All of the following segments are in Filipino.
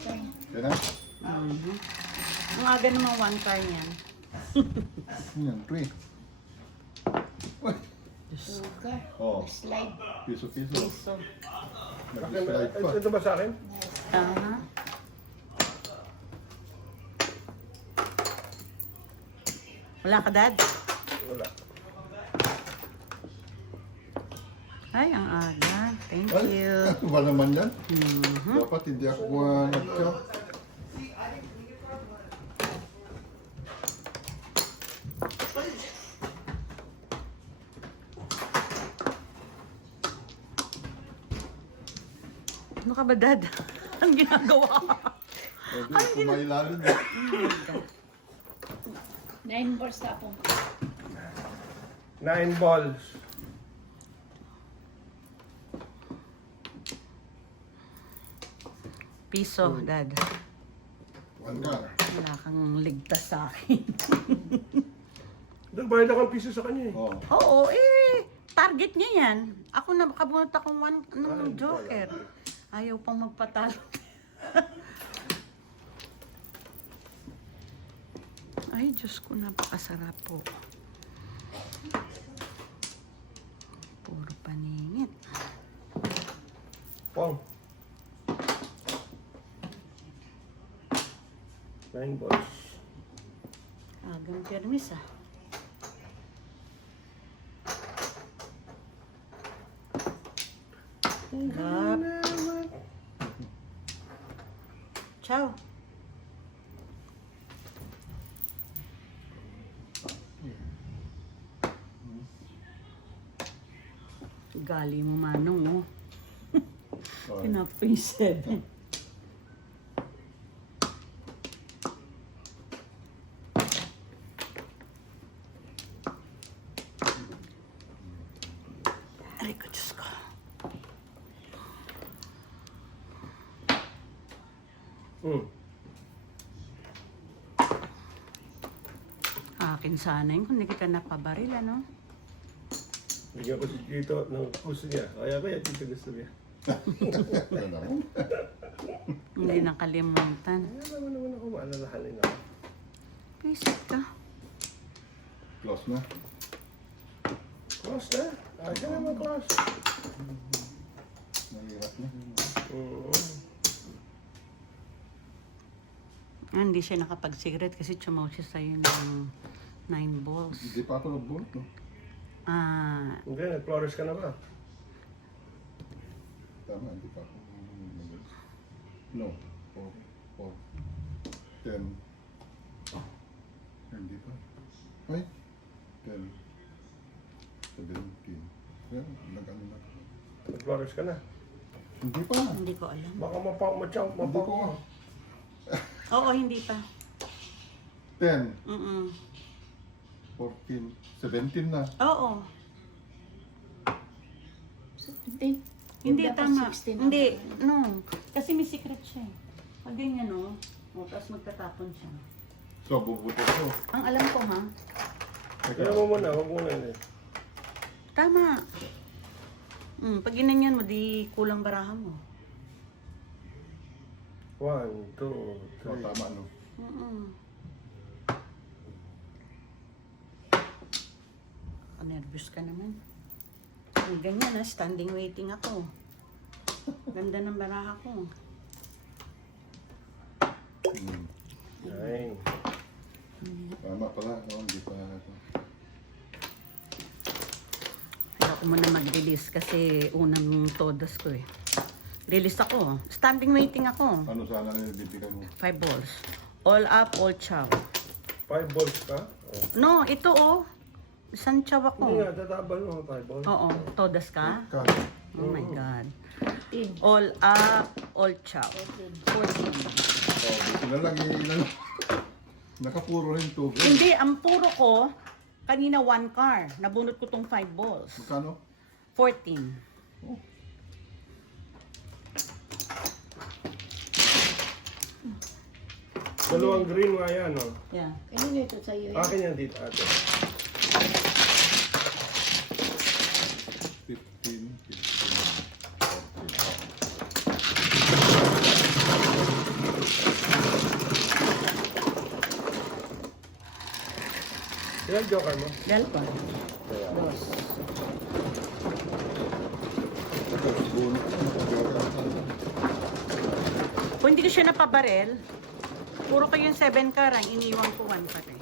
tayo. Yan na? Ang aga naman one car niyan. Yan, 3. Sugar. Oh. Slide. Piso-piso. Piso. Nag-slide pa. Ito ba sa akin? Aha. Wala ka, Dad? Wala. Ay, ang aga. Thank Ay, you. ano ba naman yan? Dapat hindi ako nag-chop. Ano ka ba, Dad? Ang ginagawa? Pwede, kumailalim. 9 balls na po. 9 balls. Piso, Dad. One ka. Wala kang ligtas sa akin. Doon, bayad akong piso sa kanya eh. Oh. Oo, target niya yan. Ako na makabunot akong Ay, joker. Ayaw pang magpatalo. Ay, Diyos ko, napakasarap po. Puro paningit. Pong. 9 balls. Agang permis ah. Gap. Ciao. Gali mo, Manong, oh. Sorry. Pinapay 7. Aray ko, Diyos ko. Akin sana yun kung hindi kita napabaril, ano? Bigyan ko si Tito ng gusto niya. Kaya Tito gusto niya. Ano naman? Hindi nakalimutan. Alam mo naman ako, maalalahanin ako. Visit ka. Close na. Close na. Kaya naman close. Mahirap na. Hindi siya nakapag-cigarette kasi chumaw siya sa'yo ng 9 balls. Hindi pa ako nagbunot, no? Hindi, nag-flores ka na ba? Tama, hindi pa ako. No. 4, 10. Hindi pa. Ay, 10. 17. Yan, nag-ano na. Nag-flores ka na. Hindi pa. Hindi ko alam. Baka mapaw Hindi ko. Oo, hindi pa. 10, Mm-mm. 14, 17 na. Oo. 17. Hindi, Dapat tama. 16 Hindi, no. Kasi may secret siya eh. Pag ganyan, no? O, tapos magtatapon siya. So, bubuti ko. Ang alam ko, ha? Kaya mo muna, huwag muna hindi. Tama. Pag ginanyan mo, di kulang baraha mo. 1, 2, So, 3. tama, no? Nervous ka naman. Ang ganyan, ha? Standing waiting ako. Ganda ng baraha ko. 9. Tama pala. No? Hindi pa ito. Kaya ako muna mag-release kasi unang todas ko eh. Release ako. Standing waiting ako. Ano sana nilibitikan mo? 5 balls. All up, all chow. 5 balls ka? Oh. No, ito oh. Isang chow Hindi ako. nga, tatabal mo 5 balls. Oo, todas ka? Kaya. Oh my God. 14. All up, all chow. 14. 14. Oh, buti na lang. Ilan. Nakapuro rin tubig. Hindi, ang puro ko, kanina 1 car. Nabunot ko tong 5 balls. Magkano? 14. Oh. Dalawang green nga yan, oh. Yeah. Kanino ito sa'yo yan? Akin yan dito, ate. 15, 15, 14. Ilan joker mo? Dalton. Kaya. Dos. Bunot. Kung hindi ko siya napabarel, puro ko yung 7 karang, iniwan ko 1 pa rin.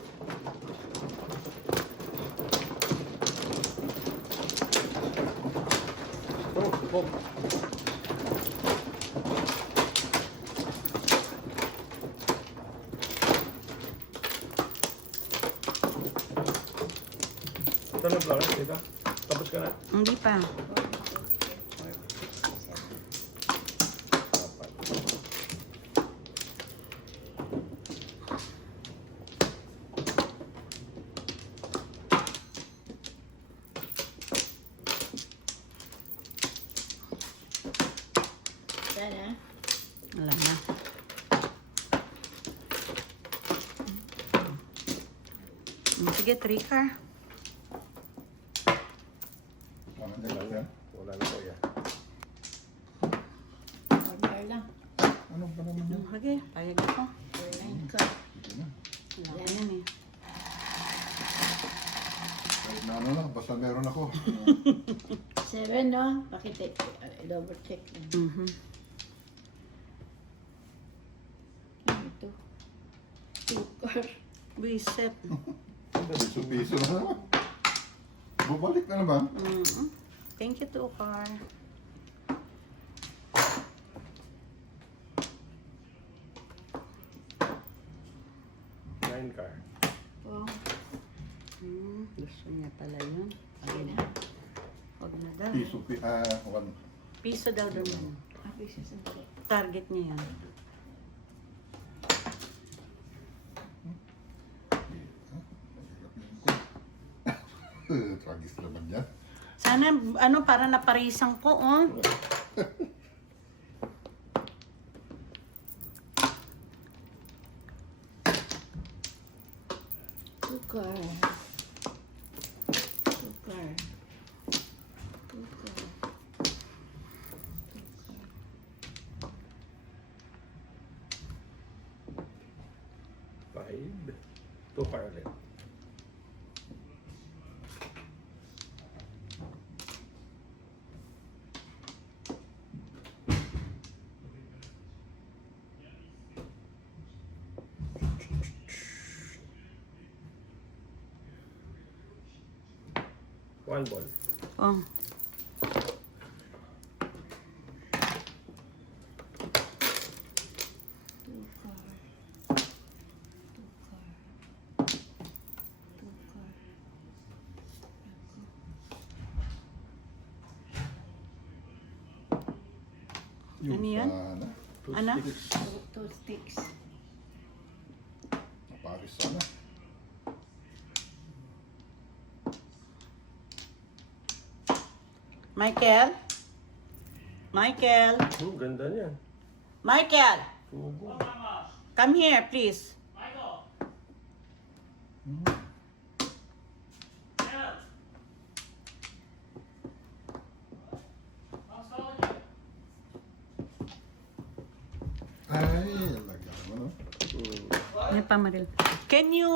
Oh. Ito na ba? Dito? Tapos ka na? Hindi pa. Yan ah. Wala na. Sige, 3 car. Ano din yan? Wala na kuya. Order lang. Ano ba naman yan? Sige, payag ako. 9 ka. Hindi na. Wala ko yan eh. Kahit na ano lang, basta meron ako. 7 no? Pakita. Double check lang. Mhm. Ano ito? 2 car. Reset. Piso-piso na naman. Bubalik na naman. Mhm. Thank you, 2 car. Nine car. Oh. Gusto niya pala yun. Sige na. Huwag na daw. One. Piso daw naman. Happy sa sandali. Target niya yan. Tragis naman yan. Sana, ano, para naparisang ko, oh. Tukar. Tukar. Tukar. Five. Two car ulit. One ball. Oh. Tukar. Tukar. Tukar. Yung Ano yan? sana. Ano? Two sticks. Naparis sana. Michael? Michael? Ganda niyan. Michael! Tubo. Come here, please. Ay, lagyan mo, no? Ano pa, Maril? Can you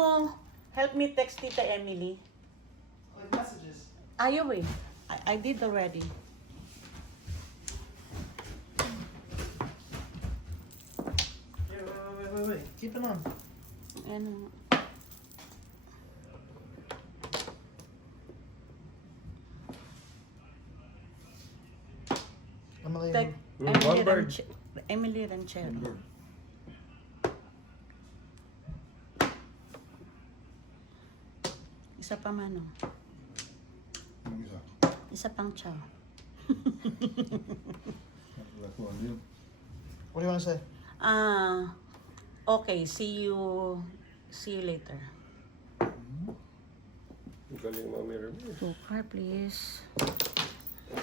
help me text Tita Emily? Like messages. Ayaw eh. I did already. Wait. Keep it on. Ano? Emily. Tag Mm, Emily, one bird. Emily Ranchero. Isa pa mano. Yung isa. Isa pang chow. Nakuha yun. What do you want to say? Okay, see you later. Ang galing mo, Mirror. 2 car please.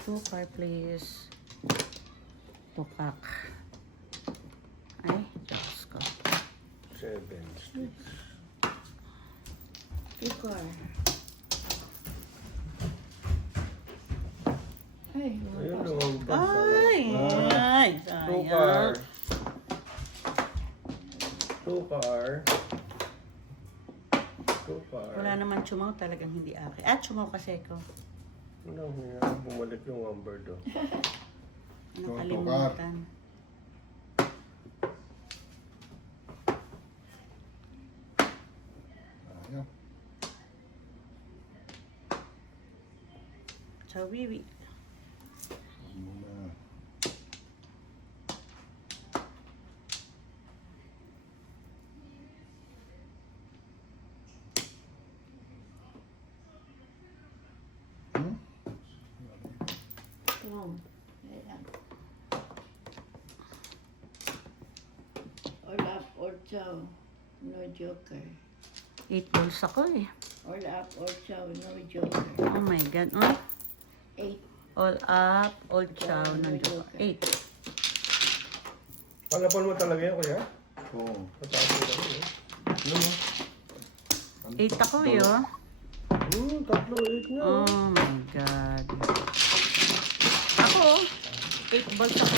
2 car please. Tukak. Ay, Diyos ko. 7 sticks. Tukar. Ay, Ayun wala. naman pa. Ay, ay, Two car. sayang. Two car. Two car. Wala naman chumaw, talagang hindi akin. Chumaw kasi ko. Ano, bumalik yung one bird, oh. Nakalimutan. Ayan. So, wiwi. Muna. Hmm? Strong. Ayan. All up, all chow. No joker. 8 balls ako eh. All up, all chow. No joker. Oh my God. Oh. 8. All up, all chow, ng 8. Palapan mo talaga yan, kuya? Oo. Pataas mo talaga, eh. Ano mo? 8 ako eh, oh. Tatlo, 8 na. Oh my God. Ako, 8 balls ako.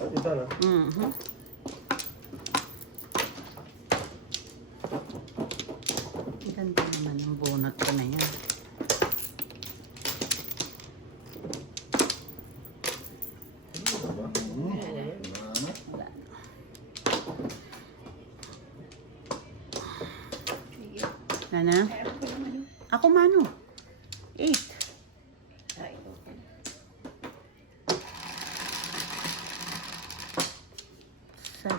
At ito na. Mhm. Ganda naman yung bunot ko na yan. Wala na. Wala. Sige. Nana? Ay, ako naman. Ako mano? 8. Ay, okay. 7.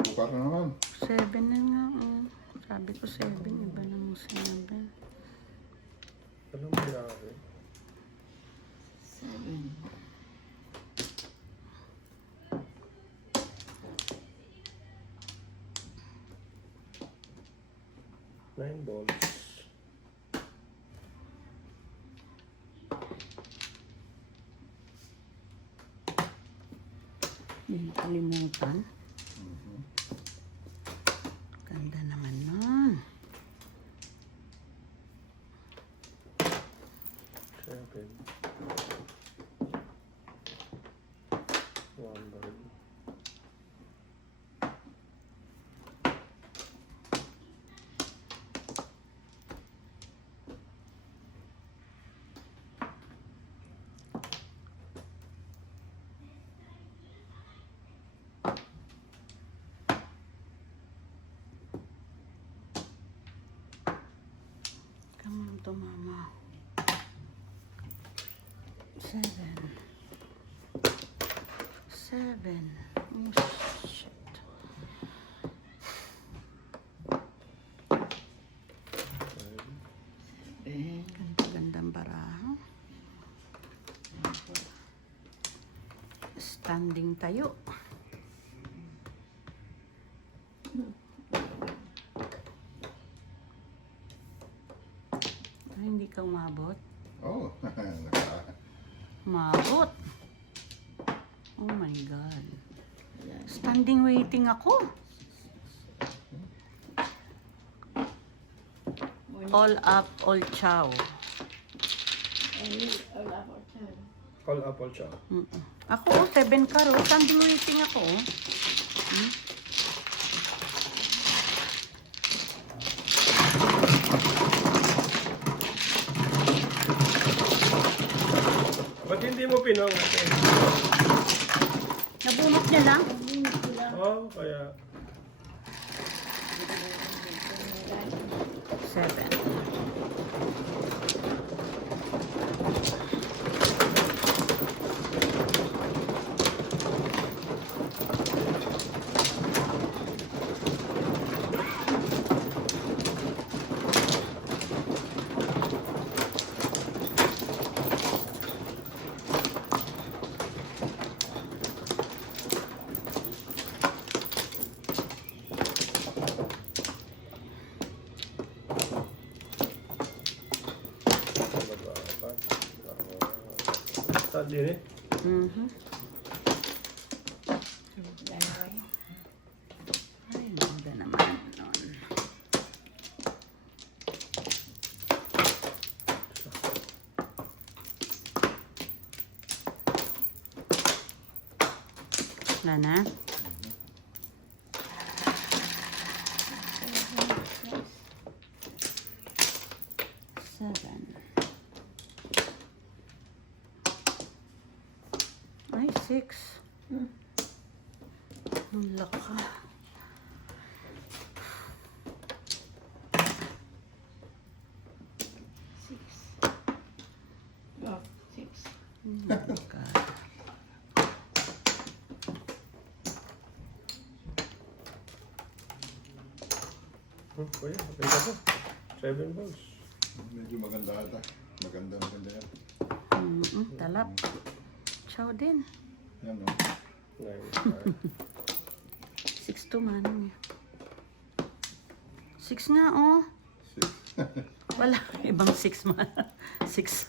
Buka ka naman. 7 na nga. Oh. Sabi ko 7. Iba ng 7. Alam mo grabe. 7. Nine balls. Hindi kalimutan. Ganda naman nun. 7. One bird. Come on to mama. 7. 7. Oh, shit. Ganda-gandang baraha. Standing tayo. Ay, hindi ka umabot. Oo. Umabot. Oh my God. Standing waiting ako. All up, all chow. All up, all chow. All up, all chow. Ako, 7 karo. Standing waiting ako. Ba't hindi mo pinong ate? Nabunot niya lang. Oh, kaya. 7. din eh. Mhm. Dalawa yan. Ay, ganda naman nun. Wala na? Seven. Ay, six. Ang laka. Six. Oh, six. Oh my God. Kuya, maganda po. 7 balls. Medyo maganda ata. Maganda yan. Talap. Chow din. Yan, no? 9, 6 to manong. 6 nga, oh. 6. Wala. Ibang 6 man. 6.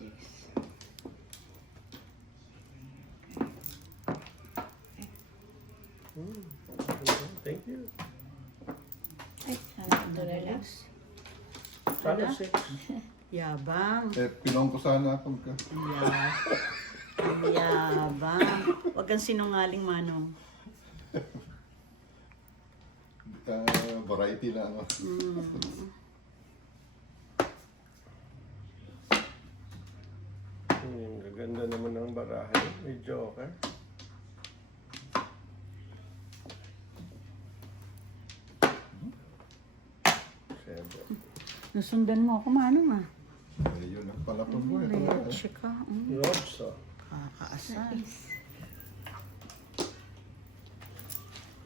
6. Thank you. Ay, alhamdulillah lang. Sana 6. Yabang. Pinong ko sana ako ka. Yabang. Huwag kang sinungaling, manong. Variety lang. Gaganda naman ng barahan. May joker. Seven. Nasundan mo ako, manong, ah. Yun ang palapon mo. Leche ka. Lobs, oh. Kakaasar.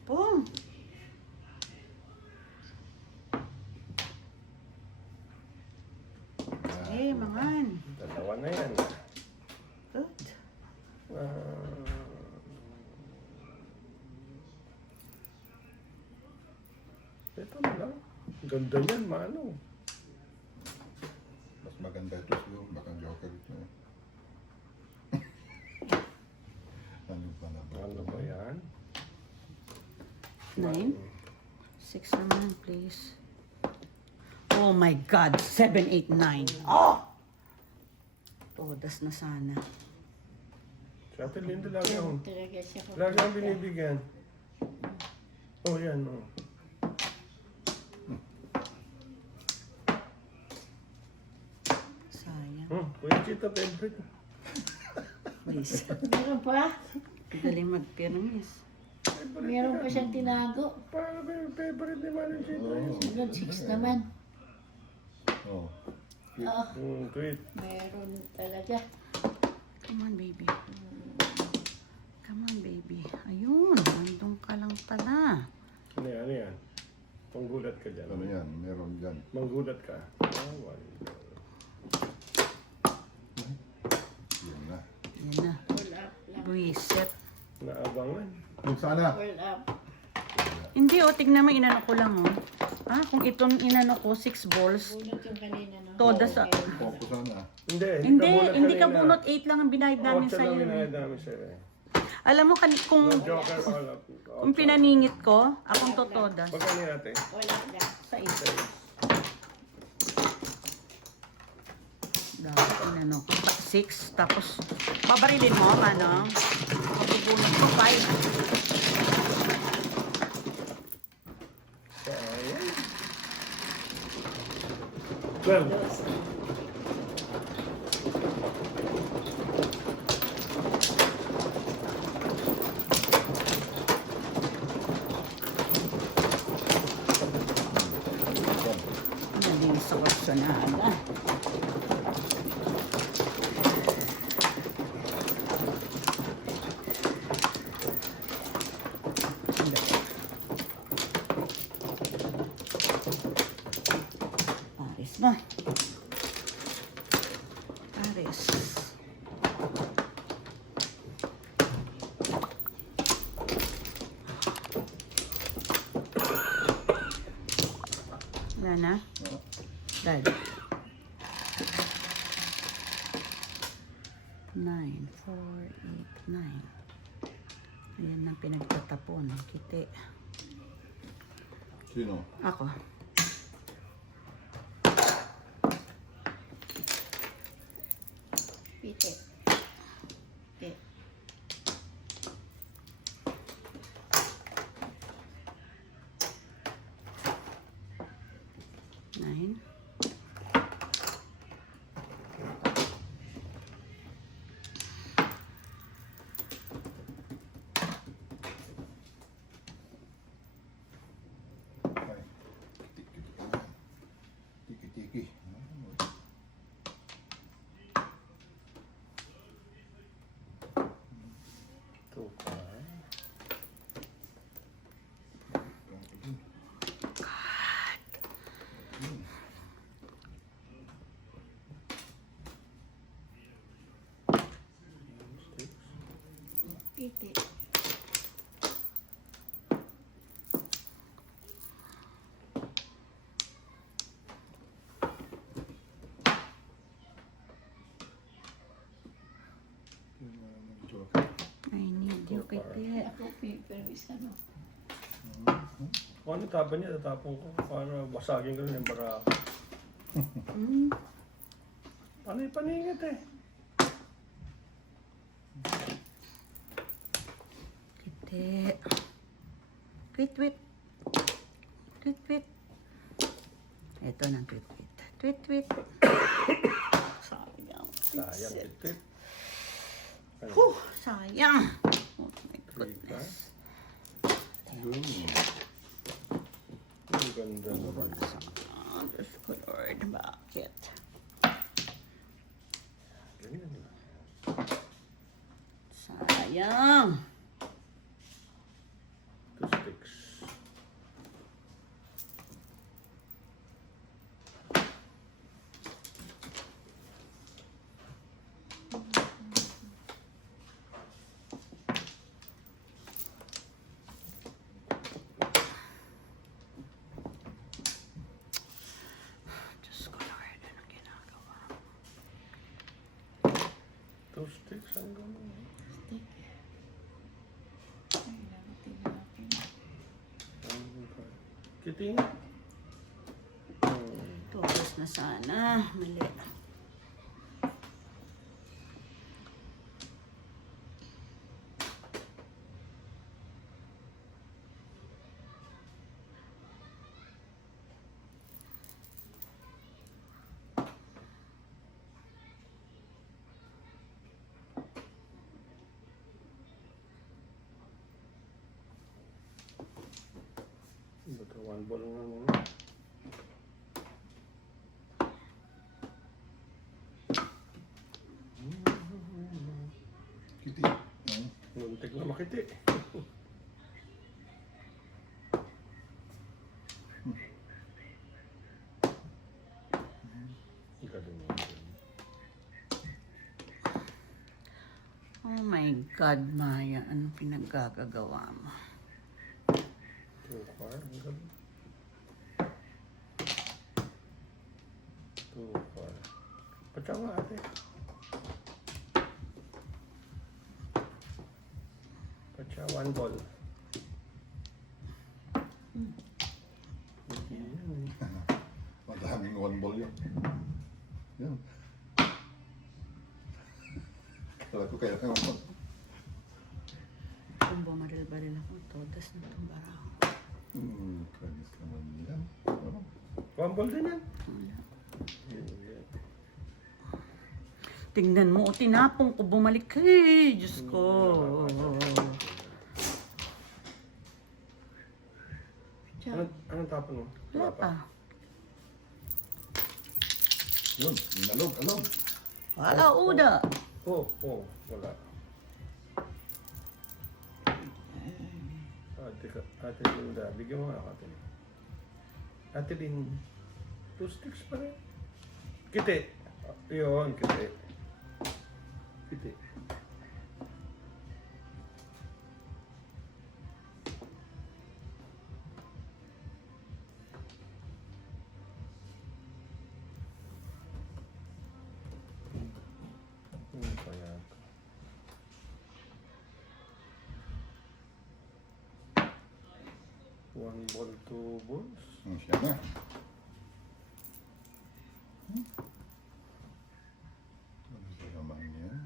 Pong. Eh, mangan. Dalawa na yan. Good. Ito na lang. Ganda yan, mano. Mas maganda ito siguro. Baka joker ito. Ano ba na ba? Ano ba yan? 9. 6 naman, please. Oh my God. 7, 8, 9. Oh! Todas na sana. Si Ate Linda lagi akong, Talaga siya ko. lagi akong binibigyan. Oh, yan, oh. Sayang. Kuya Chita, favorite. Please. Meron pa? Galing magpirmis. Meron pa siyang tinago. Para favorite ni Manong Chita. Sunod 6 naman. Oh. Oo. Tweet. Meron talaga. Come on, baby. Come on, baby. Ayun, nandun ka lang pala. Ano yan, ano yan? Manggulat ka dyan. Ano yan? Meron dyan. Manggulat ka. Oh, Yun na. Yan na. Pull up lang. Reset. naabangan. Kung sana. Pull up. Hindi, oh, tignan mo, inano ko lang, oh. Ah, kung itong inano ko, 6 balls. Bunot yung kanina, no? Toda sa... Focus sana. Hindi ka bunot 8 lang ang binayad namin 8 sa'yo. lang eh. binayad namin sa'yo. Alam mo, kung No joker, all up. kung pinaningit ko, akong totodas. Pagkano natin? Pull up lang. Sa 8. Dapat inano ko. 6, tapos babarilin mo, ano? Mabubunot ko 5. Sayang. 12. Nalinis ako sa nada. Paris ba? Paris. Wala na? No? Dahil. 9, 4, 8, 9. Ayan ang pinagtatapon. Kiti. Sino? Ako. Pite. Okay. Nine. Ay, Tiki-tiki ka na. Tiki-tiki. Two car. Six. Pite. I need you, Kiti. Ako, pero isa no. Kung ano taban niya, tatapon ko para basagin ko rin yung bara. Mm. Panay-paningit eh. Kiti. Tweet, tweet. Tweet, tweet. Ito ng tweet, tweet. Tweet, tweet. Sayang. Sayang, tit-tit. Ano? Whew, sayang. Oh my Three car. goodness. Yun. Ang ganda naman. Oh, Diyos ko Lord, bakit? Ganyan na. Sayang. Two sticks. Diyos ko Lord, ano ginagawa? Two sticks ang gano'n. Stick. Ay, nabuti na natin. Kiting. Tuwas na sana. Mali. Baka one ball nga muna. Kiti. Muntik na makiti. Galing mo. Oh my God, Maya. Anong pinaggagawa mo? Two car. Ang galing. Two car. Patsa nga ate. Patsa one ball. Madaming one ball yun. Yan. Kala ko kaya naman. Kung bumaril-baril ako, todas na itong baraho. Kanis naman yan. Ano? One ball din yan. Wala. Yun, yun. Tingnan mo, tinapong ko, bumalik. Hey, Diyos ko. Anong tapon mo? Wala pa. Yun, inalog, alog. Wala, uda. Wala. Ate Linda, bigyan mo nga ako, Ate Lin. Ate Lin, two sticks pa rin. Kiti. Yun, kiti. Kiti. Ano pa yan? 1 ball, 2 balls. Siya na. Ano ba naman yan?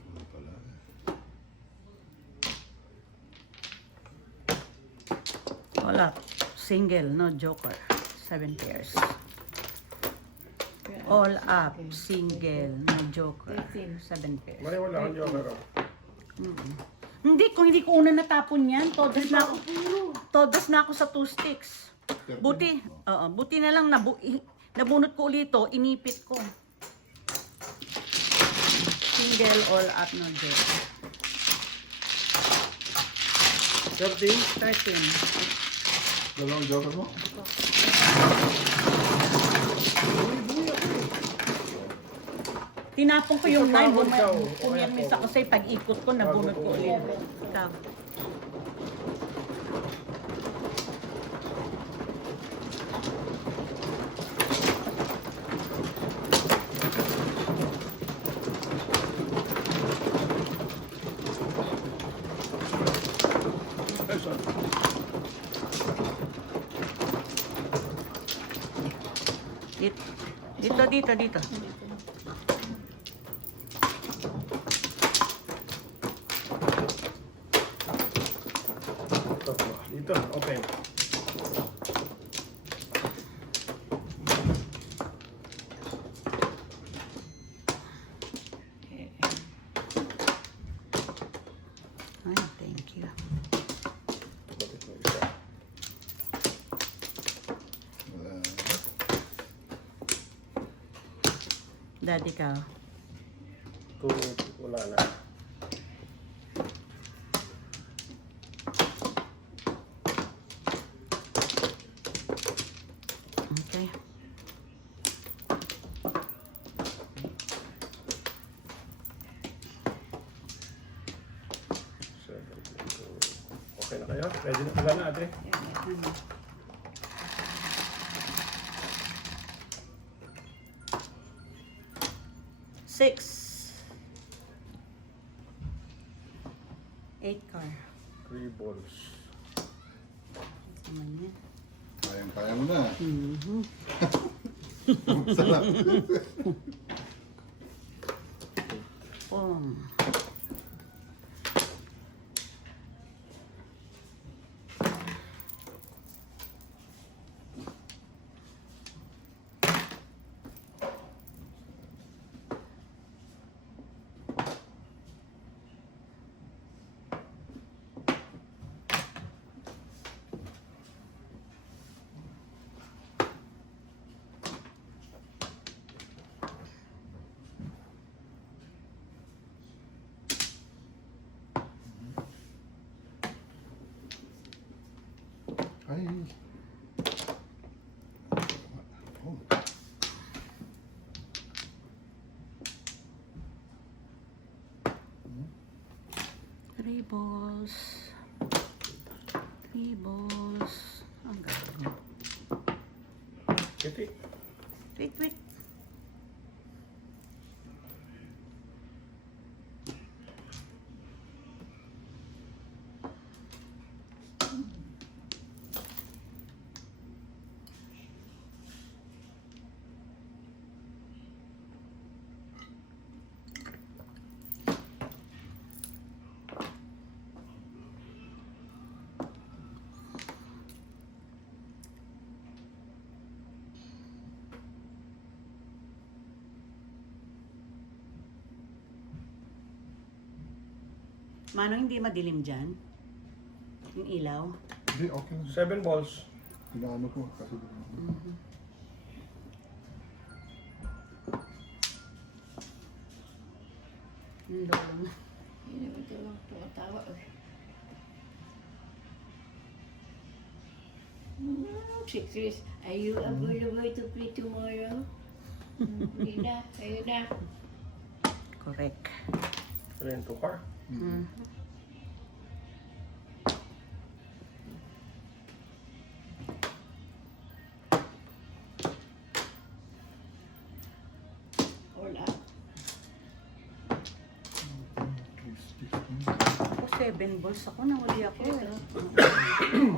Ano pala? Wala. Single, no joker. 7 pairs. All up, single, no joker. 7 pairs. May wala kang joker. Hindi, kung hindi ko una natapon yan, todos na ako sa 2 sticks. Buti, buti na lang nabunot ko ulit ito, inipit ko. Single, all up, no joker. 13. 13. Dalawang joker mo? Tinapon ko yung 9, Isapagod ka, oh. pumirmis ako sa'yo, pag-ikot ko, nabunot ko ulit. Ikaw. Ay, sorry. Dito. Dito, open. Ay, thank you. Bakit mo isa? Wala. Daddy ka. Wala na. Okay. Okay na kayo? Pwede na pala na, ate. Six. 8 car. 3 balls. Naman yan. Kayang-kaya mo na. Mhm. Sarap. Pong. Ay. Oh. 3 balls. 3 balls. Ang gagawin. Kiti. Wait. Manong, hindi madilim dyan? Yung ilaw? Hindi, okay lang. 7 balls. Pinaano ko kasi. Yung lolo mo. Hindi naman ito lang tumatawa. Si Chris, are you available to play tomorrow? Hindi na, kayo na. Correct. 3 and 2 car. All up. 7 balls ako. Nahuli ako eh.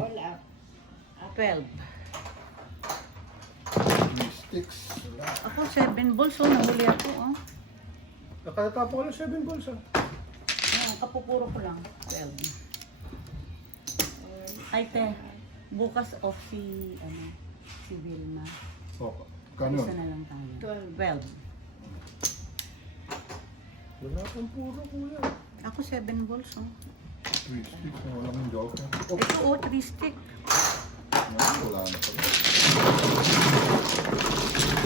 All up. 12. 3 sticks. Ako 7 balls oh. Nahuli ako oh. Nakatapo ko lang 7 balls ah. Ayan, kapupuro ko lang. 12. Ay, te. Bukas off si, si Vilma. Oh, kano? Isa na lang tayo. 12. Wala kang puro kuya. Ako 7 balls oh. 3 sticks na walang joker. Ito oh, 3 stick. Wala na pala.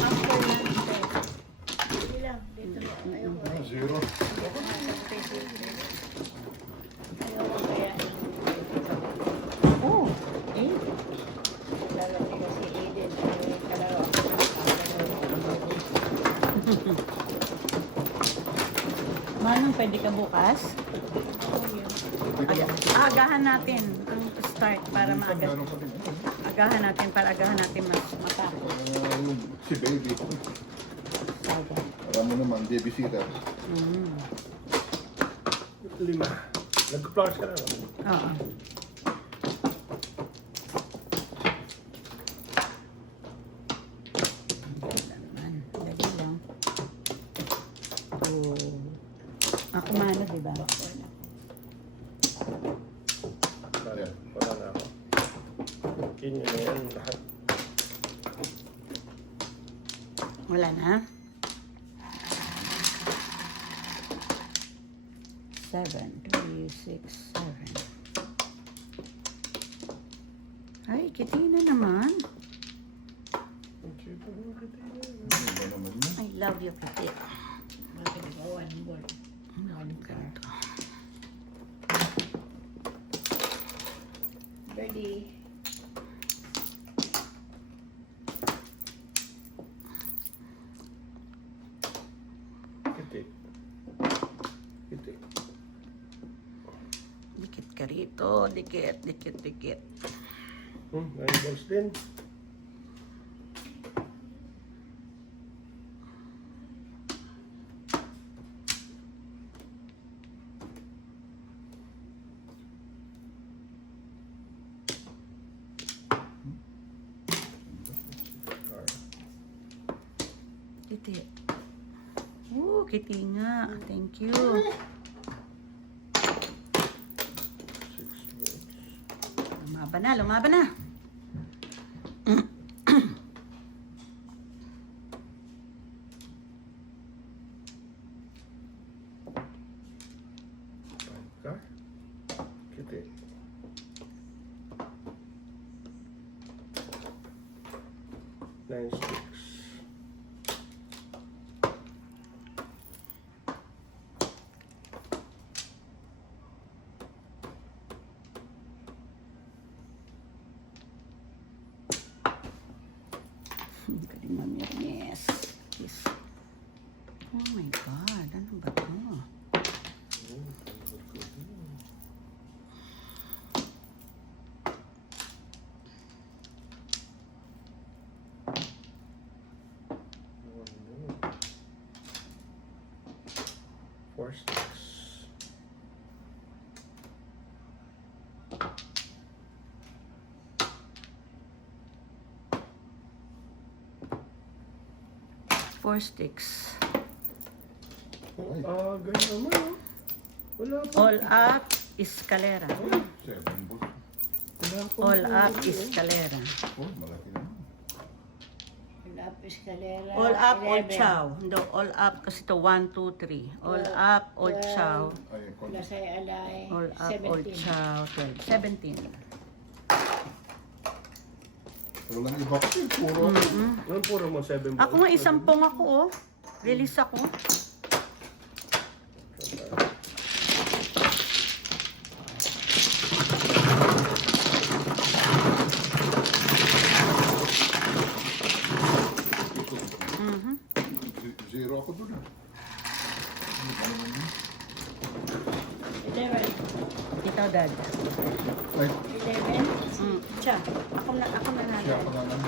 After yan, te. Hindi lang. Dito lang. Ayoko. Zero. Ayoko kaya. Oh, 8. Lalo nila si Eden. Ay, kalaro ako. Manong, pwede ka bukas? Agahan natin ang start para maaga. Meron pa din. Agahan natin para agahan natin mas matapos. Yung si baby. Alam mo naman, babysitter. Mm. 5. Nag-flowers ka na. No? Oo. Naman. Dali lang. Oh. Ako mana, di ba? Wala na ako. Yun yun na yan lahat. Wala na. 7, 3, 6, 7. Ay, kitty na naman. Ano ba naman yun? I love you, kitty. Bakit ba? One ball. Ano ka ito? Ready. Kiti. Kiti. Dikit ka rito. Dikit, dikit, dikit. 9 balls din. Kitty. Oh, kitty nga. Thank you. 6 balls. Lumaban na, lumaban na. Ka? Kiti. Nine sticks. Galing mamirnes. Yes. Oh my God. Ano ba ito? Four sticks. Four sticks. Ganyan naman oh. Wala pa. All up, escalera. 7 balls. Wala pa. All up, escalera. Oh, malaki naman. All up, escalera. All up, all 11. chow. No, all up kasi to 1, 2, 3. All up, all chow. Ay, konti. Lasay alay. All up, all 17. chow. 12. 17. Walang iba kasi. Puro. Noon puro mo 7 balls. Ako nga isampung ako oh. Release ako. Zero ako dun. Ano ba naman yun? 11. Ikaw, Dad. Ay, 11. Siya. Ako na siya Dad. pa nga lang.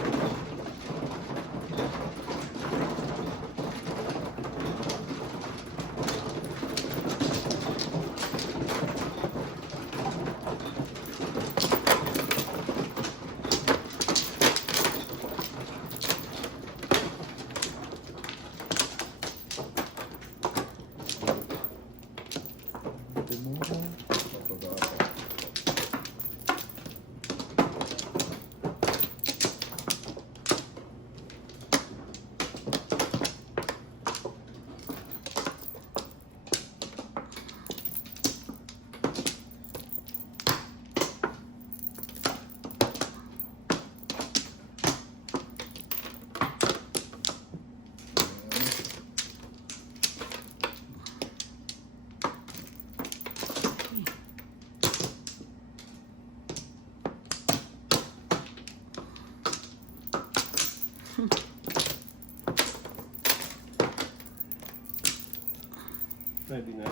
Pwede na.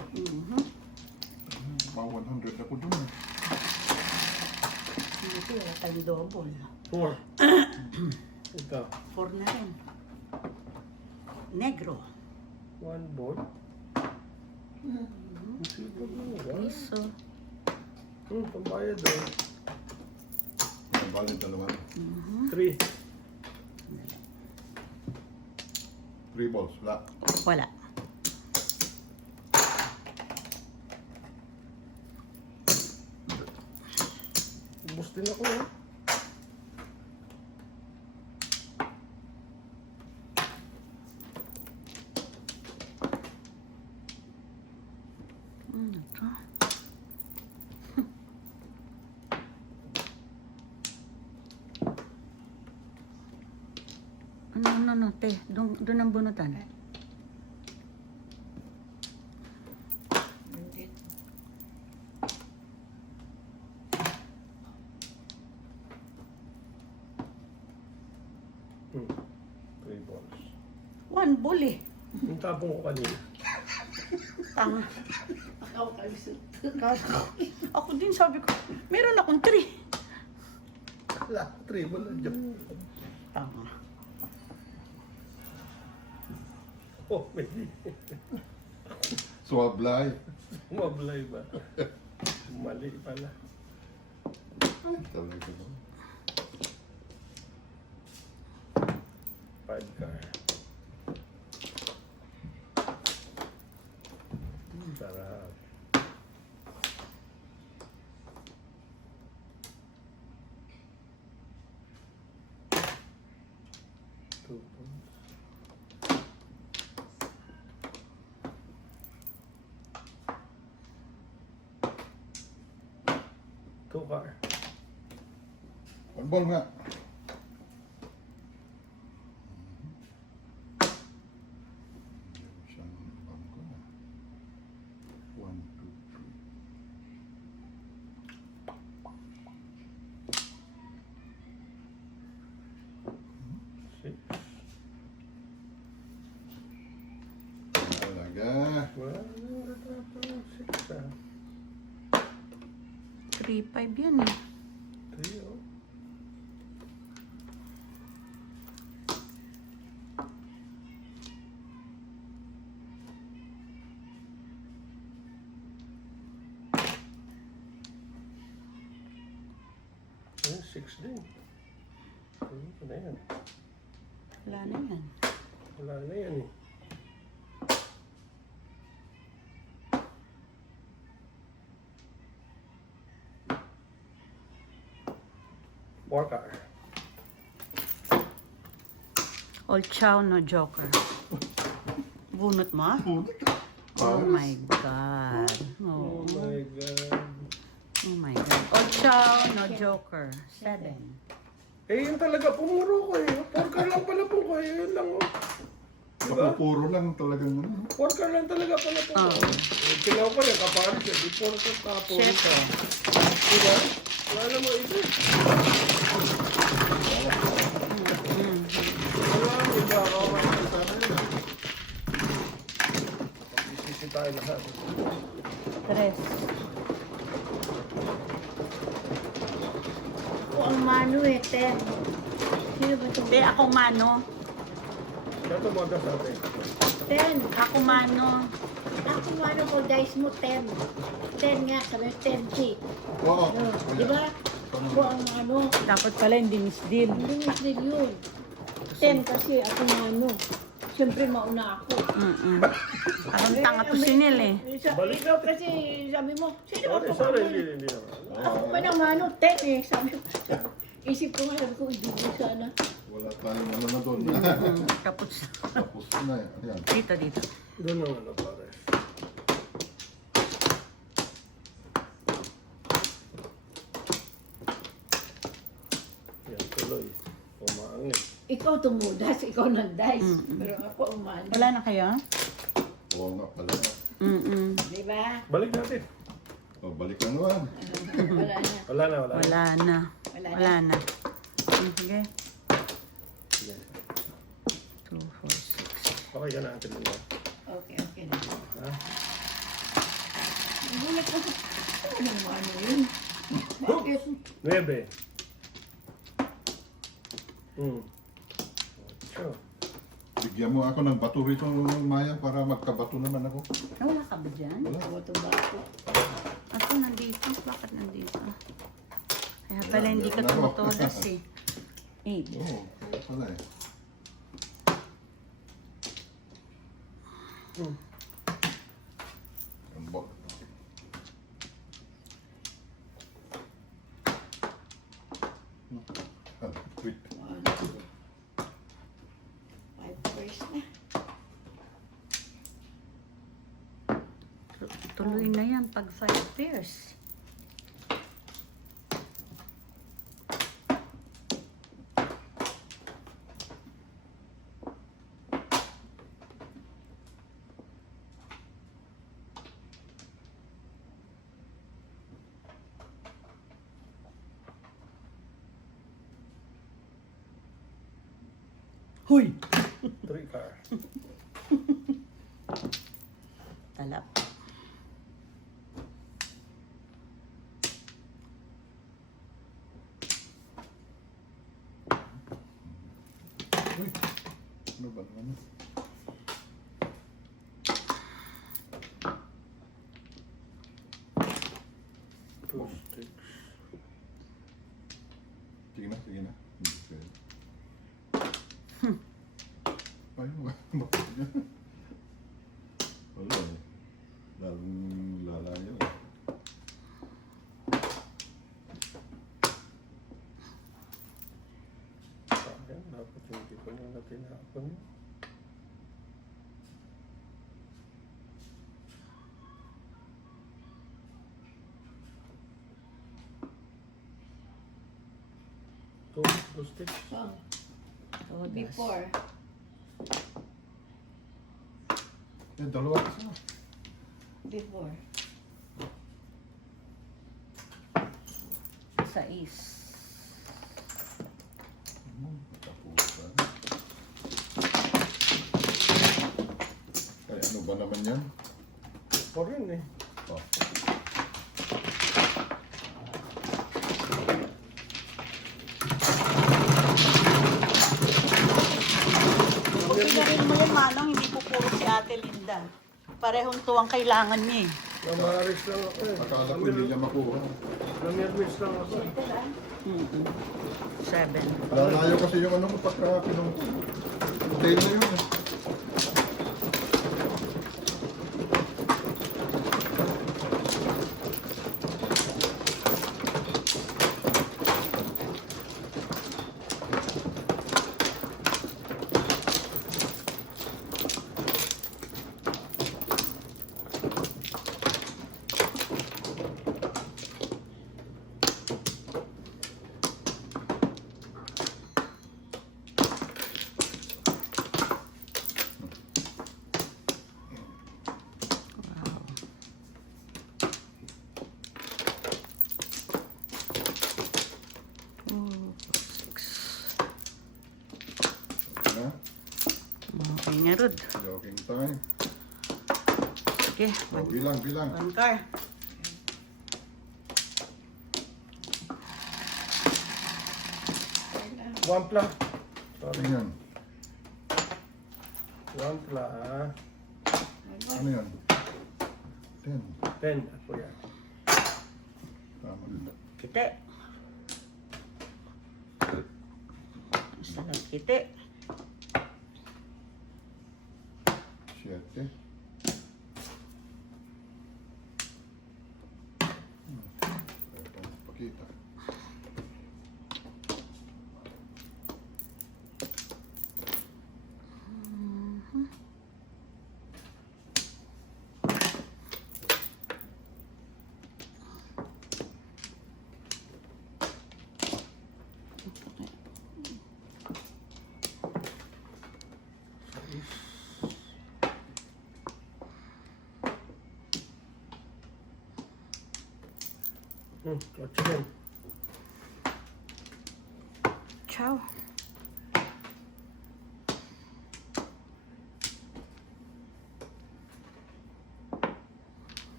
Mga 100 ako dun. Ito, wala tayong double. 4. Ito. 4 na rin. Negro. 1 board. Sipag mo. Piso. Pambayad doon. Ang valid dalawa. 3. 3 balls. Wala. Wala. Ubus din ako eh. Ito. Ano, te. Doon ang bunutan. Hindi. Hmm. 3 balls. 1 ball eh. Yung tapong ko kanina. Tanga. Ako kalusot. Ako din sabi ko, meron akong 3. Wala. 3 ball na dyan. Tanga. Oh, may Suwablay. mablay ba? Mali pala. Talaga ba? 5 car. Sarap. Two points. Two car. 1 ball nga. Siyang bangko na. 1, 2, 3. Six. Talaga. Wala nang natapang 6 ah. 3-5 yan eh. 3 oh. Ayun, 6 din. Ano na yan? Wala na yan. Wala na yan eh. Four car. All chow, no joker. Bunot mo? Oh my God. Oh Oh, my God. oh my God. All chow, no joker. 7. Eh, yun talaga, pumuro ko eh. Four car lang pala po ko eh. Yun lang oh. Diba? Puro lang talagang ano. Four car lang talaga pala po ko. Eh, kilaw ko rin, kapalit siya. Di four car tapos Shit. ka. Diba? Wala naman ito. Wala, iba ako makikita na yun. Kapag-isisi tayo lahat. 3. Ako ang mano eh, Ten. Sino ba ito? Hindi, ako mano. Siya tumaga sa atin. Ten. Ako mano. Ako mano ko, dice mo, Ten. Ten nga, sabi 10K. Oo. Di ba? Ako ang mano. Dapat pala hindi misdeal. Hindi mislead yun. 10 kasi ako mano. Siyempre mauna ako. Parang tanga to si Nel eh. Balik Ikaw kasi sabi mo, sino Sorry, ako sorry, mano? hindi naman. Ako pa ng mano, 10 eh. Sabi ko, isip ko nga, sabi ko, hindi mo sana. Wala tayong ano na doon. Tapos, Tapos na yan. Ayan. dito. Doon ang ano pare. Yan tuloy. Pumangit. Ikaw tumudas, ikaw nag-dice. Pero ako ang mano. Wala na kayo? Oo nga pala. Di ba? Balik natin. O, balik na naman. Wala na. Wala na, wala na. Wala na. Wala na. Wala na. Sige. Sige. 2, 4, 6. Okay ka na atin mo. Okay, okay na. Ha? Nagulat ko. Ano yun? Bakit? 9. So, Bigyan mo ako ng bato rito, Maya, para magkabato naman ako. Wala ka ba dyan? Wala. Bato-bato. Ako nandito. Bakit nandito? Kaya pala hindi ka tumutulas eh. 8. Oo, wala eh. Ang bok. Wait. 5 pairs na. Tuloy na yan pag 5 pairs. Huy! 3 car. Talap. Uy, ano ba naman? Two sticks. Sige na, sige na. Hindi pwede. Ayun, bakit niya? Wala eh. Lalong lalayo eh. Sayang, dapat hindi ko muna tinapon. Two sticks. So, Todas. before. Eh, dalawa kasi. Before. 6. Katapusan. Ay, ano ba naman yan? Ito rin eh. Oh. Pagpigarin mo yan, Manong, hindi po puro si Ate Linda. Parehong tuwang kailangan niya eh. Namaris lang ako eh. Akala ko hindi niya makuha. Namirmis lang ako. 7. Lalayo kasi yung ano ko pagka pinungkol. Tail na yun eh. Na, Okay nga, Rod. jogging time. Okay. Oh, bilang, bilang. One car. One pla. Sorry. Ano yan? One pla. Ano yan? 10. 10. Ako yan. Tama din. Kite. Isa lang kite. 7. Pakita. Kotse din. Ciao.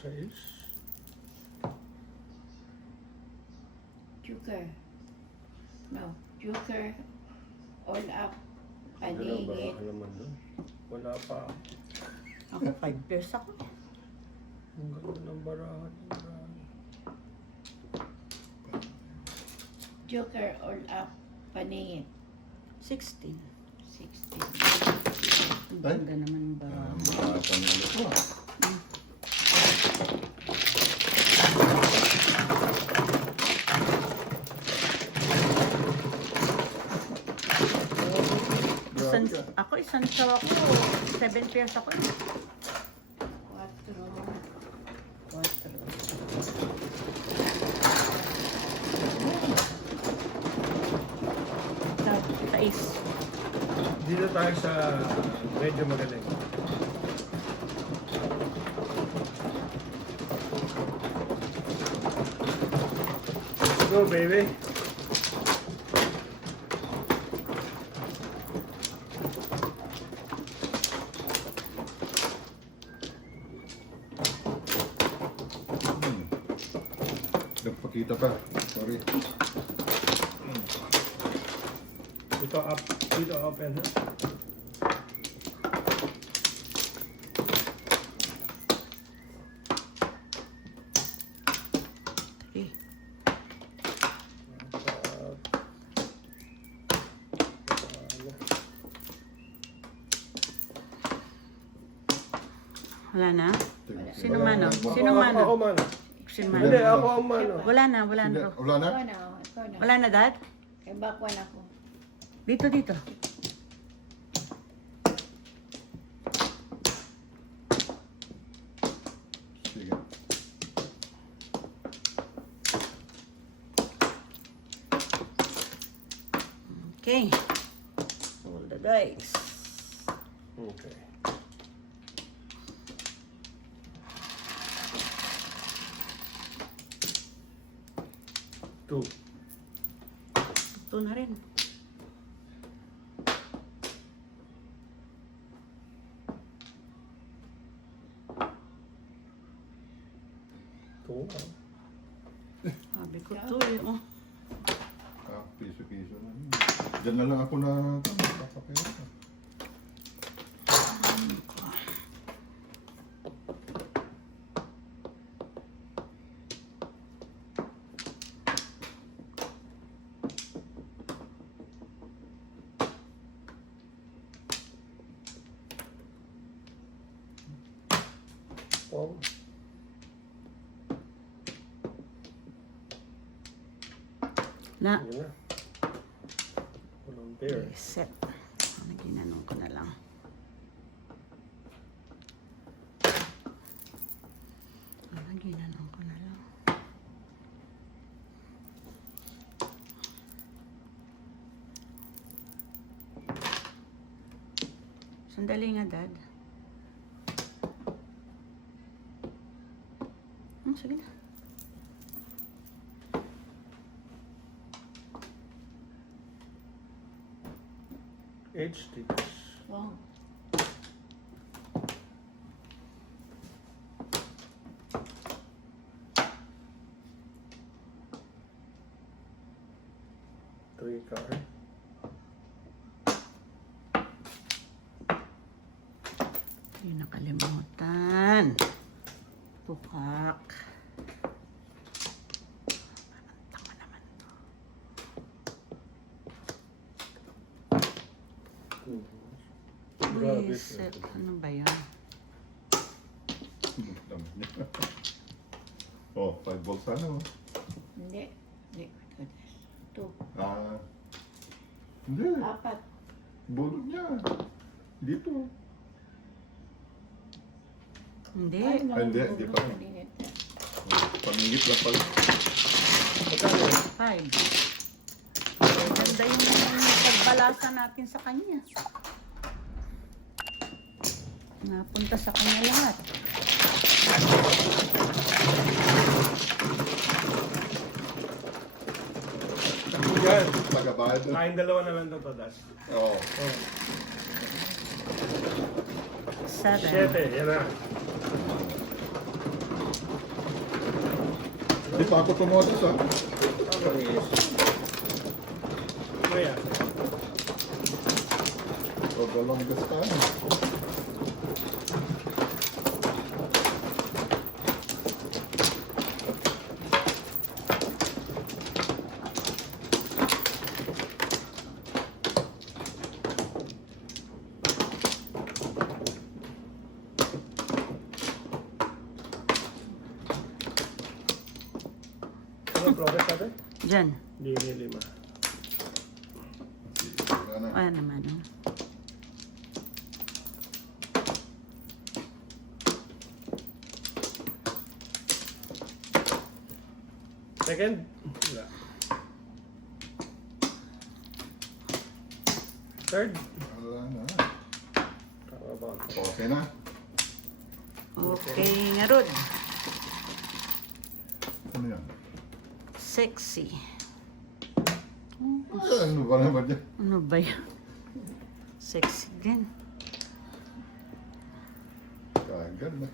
6. Joker. No, Joker. All up. Ano ba Paningit. ka naman doon? Wala pa. Ako 5 pairs ako. Ang ganda ng barahan. Joker. All up. Paningit. 16. 16. Ang ganda naman ba? Matang ano ko ah. Isang show ako. 7 pairs ako. 4. 4. Tais. Dito tayo sa medyo magaling. Go, baby. Nagpakita pa. Sorry. Dito up. Dito open, ha? Eh, wala na? Sino mano? Sino mano? Ako mano. Sino Hindi, mano? ako ang mano. Wala na, wala na. Hindi, wala na? Ikaw na. Ikaw na. Wala na, Dad? Kay bakwan ako. Dito, dito. Sige. Okay. Roll the dice. Okay. Two. Ito na rin. Two. Sabi ko to eh. Oh. Ah, piso-piso na. Diyan na lang ako na papapera. Four. Na. Yun na. Walang pair. Set. Ano, ginanong ko na lang. Ano, ginanong ko na lang. Sandali nga, Dad. Sige na. Eight sticks. Wow. Three card. Hindi nakalimutan. Tupak. Tama naman to. Grabe. Reset. Ano ba yan? Dami niya. Oh, 5 balls sana oh. Hindi. Hindi. 2. Ah. Hindi. 4. Bulog niya. Dito. Hindi. Hindi pa. Oh, pamingit lang pala. Magkano? 5. Ganda yung pagbalasa natin sa kanya. Napunta sa kanya lahat. Yan. Tagabayad na. Kain dalawa na lang daw to, Das. Oo. Oh. 7. 7. Yan na. Di pa ako tumotos ah. Kaya. For the longest time. Anong progress natin? Diyan. Hindi, 5. Wala na. Wala naman. Oh. Second? Wala. Third? Wala na. Tama ba? Okay na. Okay nga, Rod. Ano yan? Sexy. Ano ba naman yan? Ano ba yan? Sexy din. Kagad na.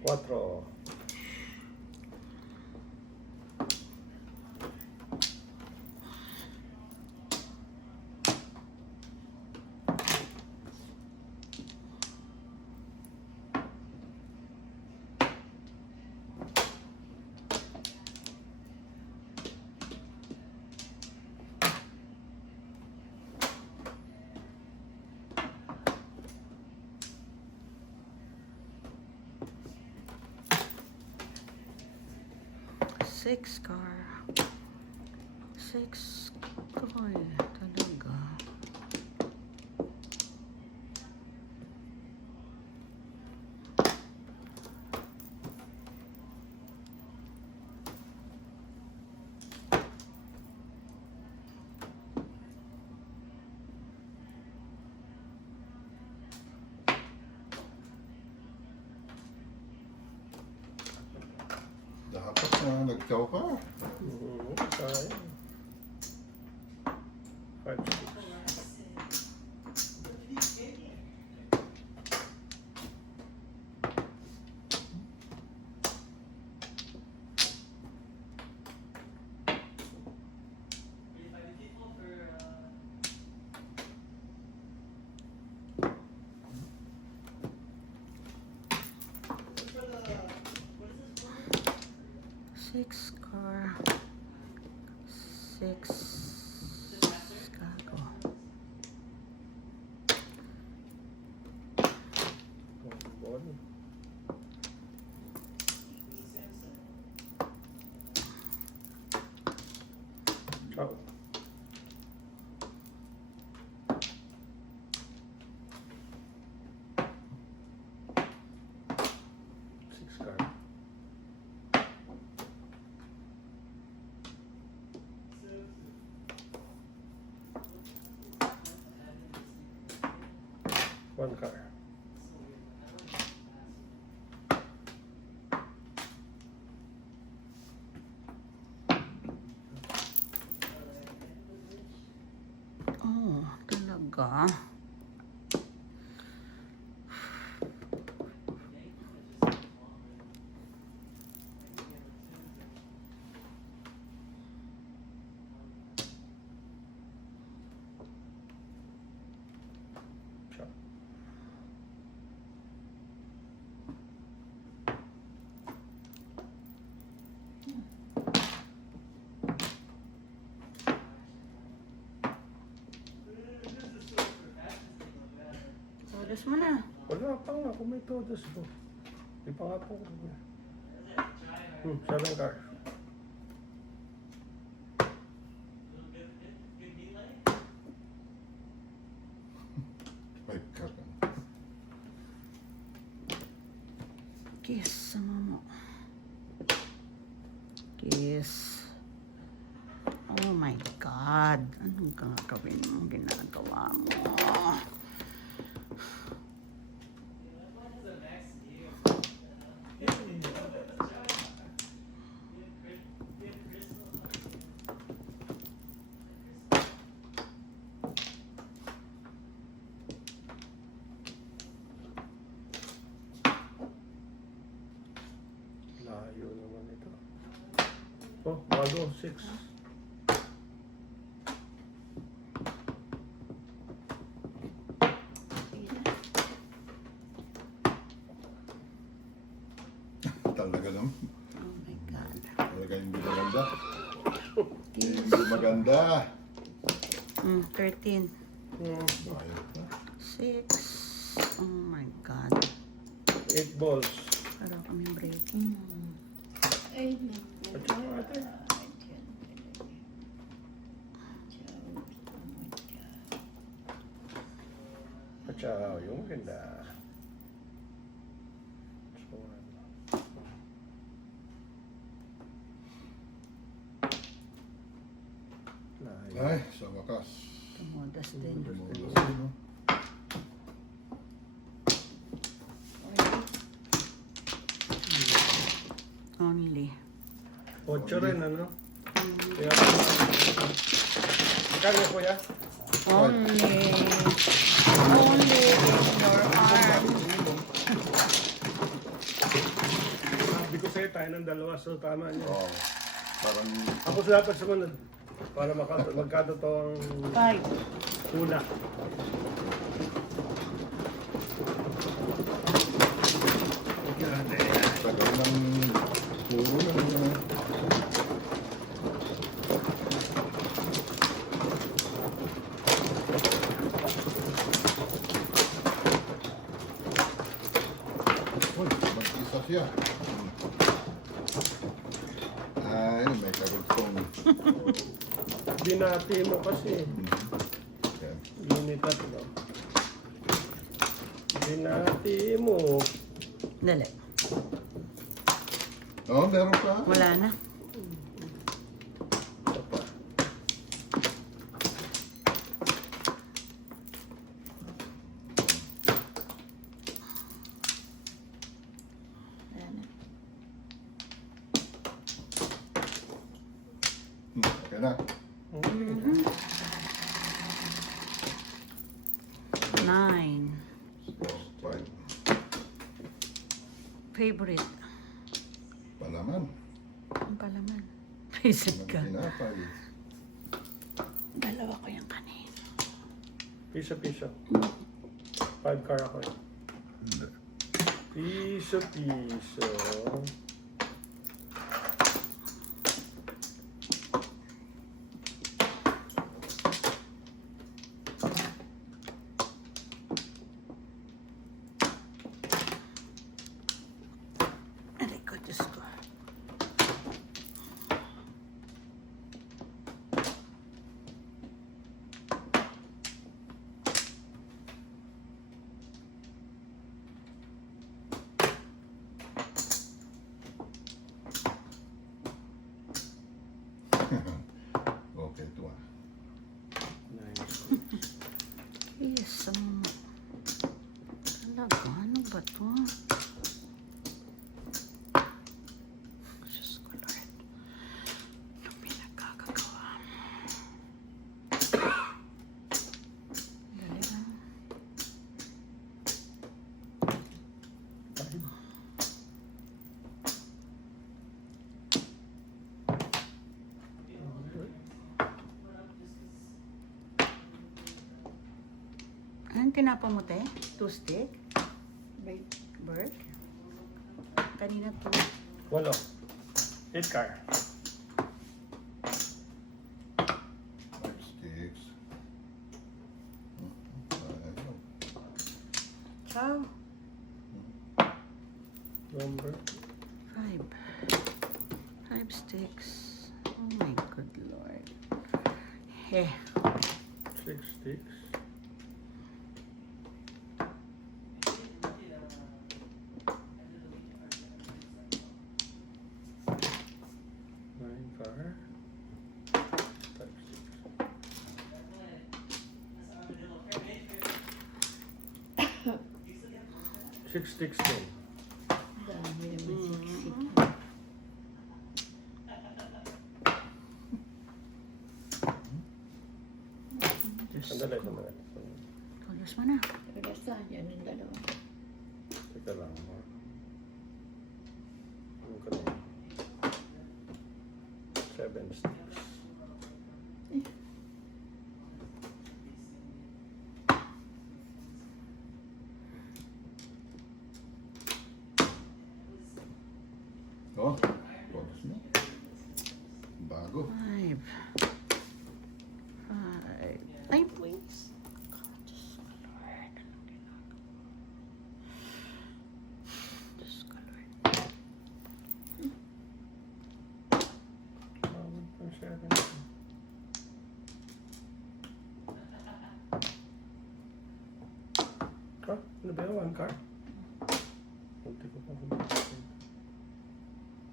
Quatro. Six car. Six car. Talaga. Dapat na nagkaw ka. Sayang. 5, 6. Six car. Six. Gago. Ball. Ciao. Six card. One card. Oh, talaga. Ciao. Todos mo na. Wala pa nga kung may todos mo. Di pa nga po. 7 card. Five ka ka. Kiss sama mo. Kiss. Oh my God. Anong gagawin mo? Ginagawa mo? bago. 6. Talaga naman. Oh my God. Talaga hindi maganda. Hindi maganda. 13. Ayos na. 6. Oh my God. 8 balls. Para kami breaking. Ay, naku. At saka ate. At saka yung maganda. So, Ay, sa wakas. Tumodas din. Tumulos din, no? Only. 8 rin, ano? Kaya, kaya kuya? Only. Only in your arm. Sabi ko sa'yo, tayo ng dalawa, so tama niya. Oo. Parang Ako sa dapat sumunod. Para magkatotoo ang 5. hula. tagal ng puro na. Uy, mag-isa siya. Ay, may karugtong. Binati mo kasi. Yan. Limitat mo. Binati mo. Dali. Oh, meron pa. Wala na. Ito pa. Wala na. Okay na. 9. So, 5. Favorite. Palaman. Ang palaman. Visit ka. Tinapay. Dalawa ko yung kanina. Piso-piso. 5 car ako. Hindi. Piso-piso. Aray ko, Diyos ko. Okay, ito ah. Nice. Yes, talaga, ano ba to? Diyos ko, Lord. Anong pinagkakagawa mo? Dali lang. Anong tinapa mo, te? 2 stick? Bird? Kanina 2. 8 car. 5 sticks. Ayaw. Ciao. Number. 5. 5 sticks. Oh my good Lord. Eh, 6 sticks. Nine car. 5 sticks. 6 sticks din. Dami naman siksik. Diyos Sandali, ko. sandali. Tulos mo na. Pero saan yan ang dalawa? Teka lang. Ano ka na? 7. Oh, todos na. Bago. 5. 5. Ay, points. Diyos ko, Lord. Anong ginagawa? Diyos ko, Lord. Bawal pa siya. Ha? Ano ba yun? 1 card? Hindi ko pa kumakasin.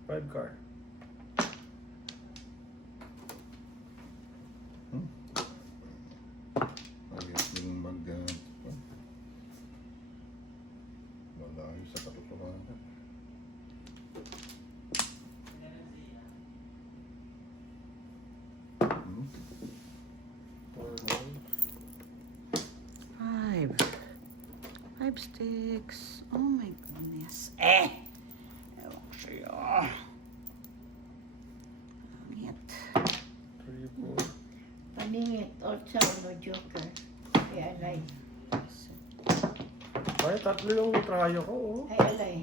5 card. Ayos din malayo sa katotohanan. Hmm? 5. 5 sticks. Oh my goodness. Ewan ko sa'yo. Pangit. 3, 4. Paningit, otsa, no joker. Ay, alay. Ay, 3 yung trayo ko, oh. Ay, alay.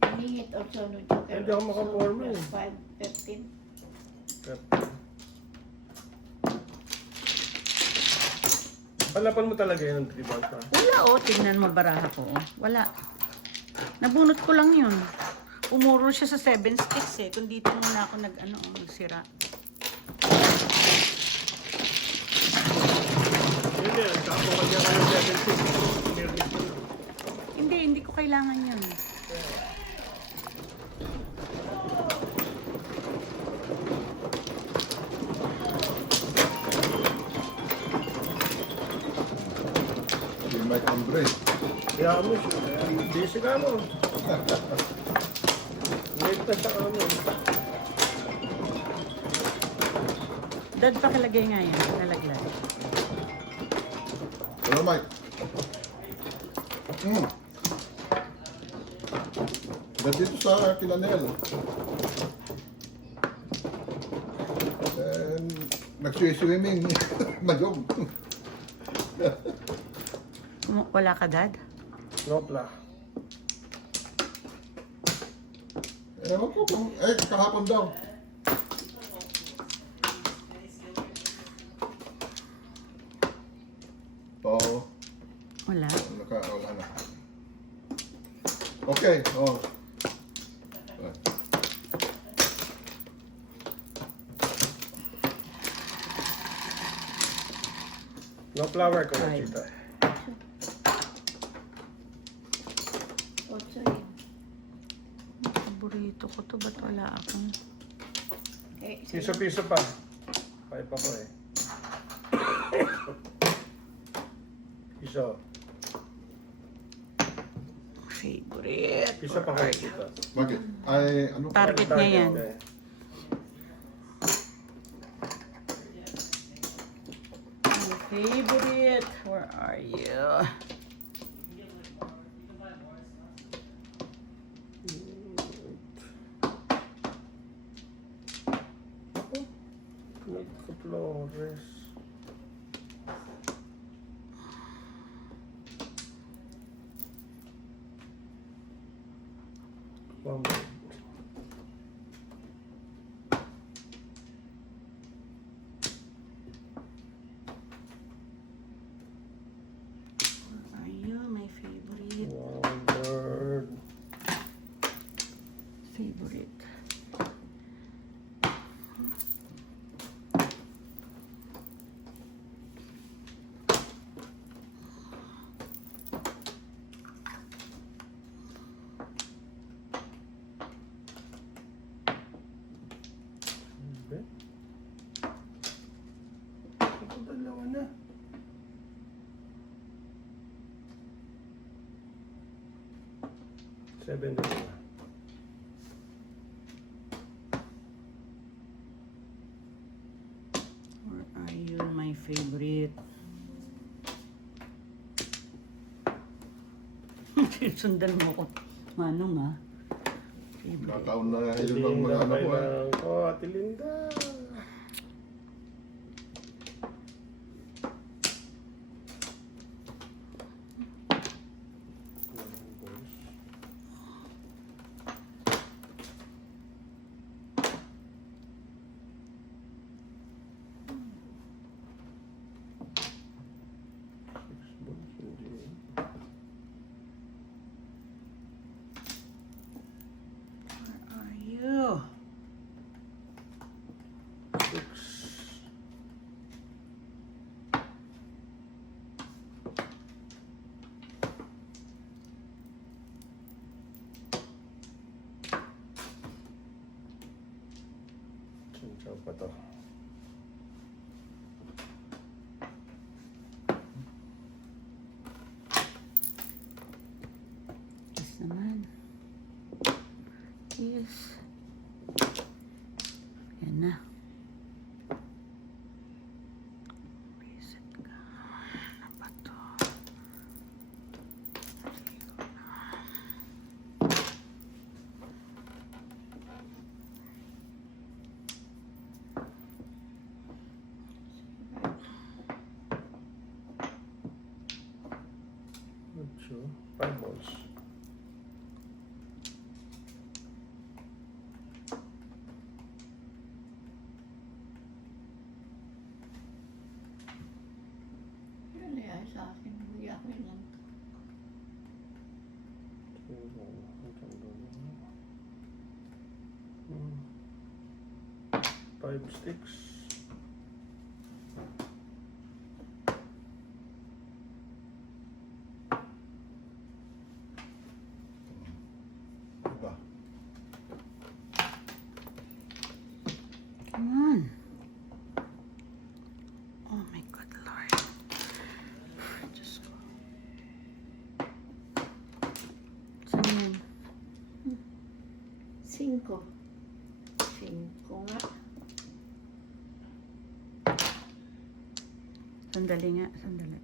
Paningit, otsa, no joker. Hindi ako makaporma eh. 5, 13. Palapan mo talaga yun ng 3 bars pa. Wala oh, tingnan mo baraha ko. Oh. Wala. Nabunot ko lang yun. Umuro siya sa 7 sticks eh. Kung dito muna ako nagsira. Hindi, kapo ka niya kayo 76. Hindi ko kailangan yun. Si Mike Andre. Kaya mo, busy ka mo. Late na siya ka mo. Dad pa kalagay nga yan. Nalaglag. Hello, Mike. Nandito sa Kilanel. Nag-swimming. Majog. Wala ka, Dad? Nopla. Ewan ko kung, kahapon daw. Oo. Wala. Wala na. Okay, oh. No flower ko na, Five. tita. Otsa yun. Paborito ko to. Ba't wala akong... Eh, Piso-piso pa. 5 ako eh. Piso. Favorite. Piso pa kayo, tita. Bakit? Ay, ano? Target niya yan. eh. My favorite. Where are you? Nagka-flores. One more. Where are you? My favorite. One bird. Favorite. Okay. Ako dalawa na. Seven na sila. Where are you? My favorite. Sundan mo ko. Manong ah. Favorite. Nataon na yun ang mga ano ko. Kailangan ko, Ate Linda. pa to. Yes naman. Yes. Yan na. Reset ka. Ano ba to? Good show. 5 balls. Yun ay sa akin. Buyakin lang. 5 sticks. Iba. Come on. Oh my God, Lord. Diyos ko. Saan yan? 5. 5 nga. Sandali nga, sandali.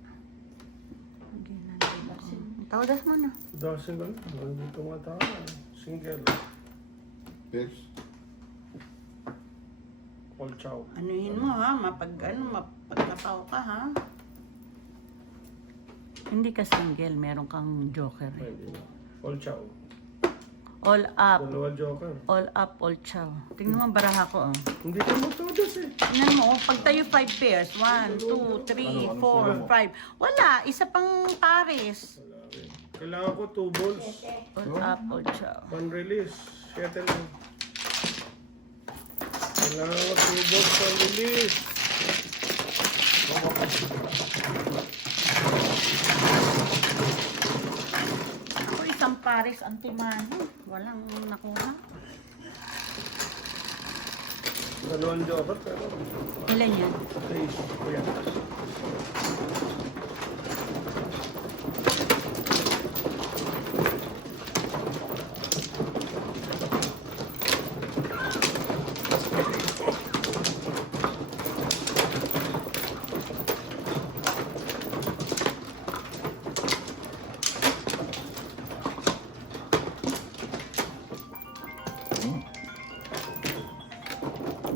Okay, nandun. Tawadas mo na. Dasin lang. Dito nga tayo. Single. Pix. All chow. Anuhin mo ha, mapagnapaw ka ha. Hindi ka single, meron kang joker eh. Pwede na. All chow. All up, Dalawa joker. all chow. Tingnan mo ang baraha ko oh. Hindi ka mo todas eh. Tingnan mo, pag tayo 5 pairs, 1, 2, 3, 4, 5. Wala, isa pang pares. Wala rin. Kailangan ko 2 balls. All up, all chow. One release. 7 lang. Kailangan ko 2 balls one release. Ako isang pares antimahin. Walang nakuha. Dalawang joker pero Ilan yan? ace. Kuya.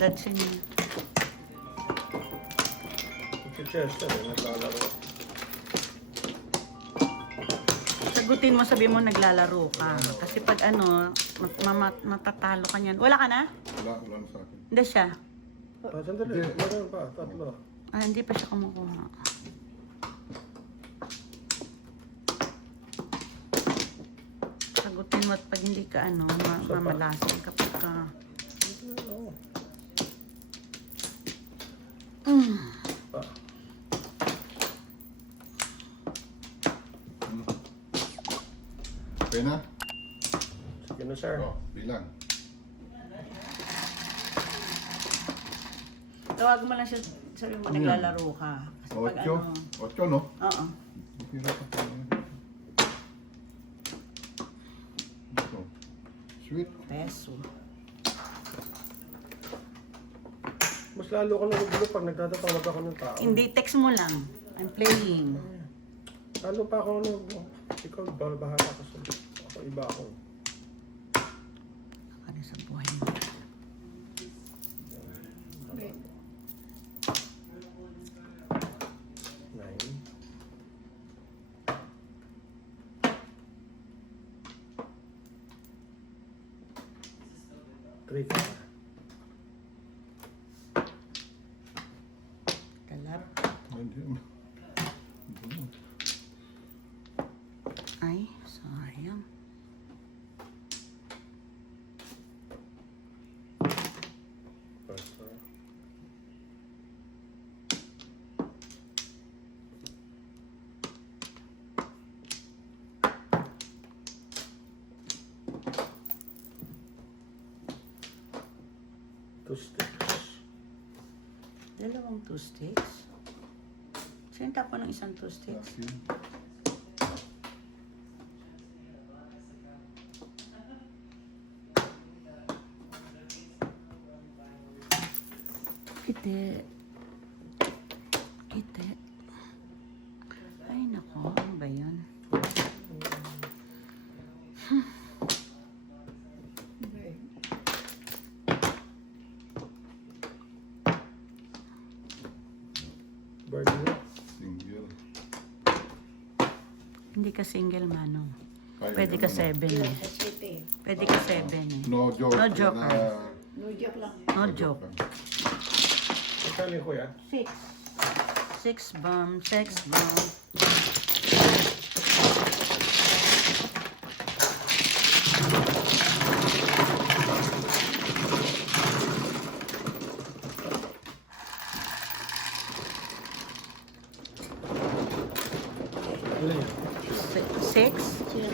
That's in Si Chester eh, naglalaro. Sagutin mo, sabi mo naglalaro ka. Kasi pag ano, matatalo ka niyan. Wala ka na? Wala na sa akin. Hindi siya. Sandali. Hindi. Meron pa. 3. Ah, hindi pa siya kumukuha. Sagutin mo at pag hindi ka ano, mamalasan kapag ka... Pa. Okay na? Sige na sir. Oh, bilang. Tawag mo lang siya, sabi mo naglalaro ka. Kasi pag 8. ano... 8, no? Oo. Okay na pa tayo. Ito. Sweet. Peso. Mas lalo ko nagugulo pag nagtatawag ako ng tao. Hindi, text mo lang. I'm playing. Lalo pa ako ikaw bahala ka sa ako iba ako. Ano sa buhay mo? Okay. 9. Three ka. Kalap. Hindi. Ay, sayang. Basta. Two sticks. Dalawang 2 sticks. Sinta po ng isang 2 sticks. Akin. Kite. Kite. Ay, nako. Ano ba yun? Burger. Single. Hindi ka single, Manong. Kaya Pwede ka naman. 7 eh. Sa city. Pwede ka 7 eh. No joke. No joke. No joke lang. No joke. Ikali ko yan. 6. 6 bomb, 6 bomb. Ano yan? 6? City.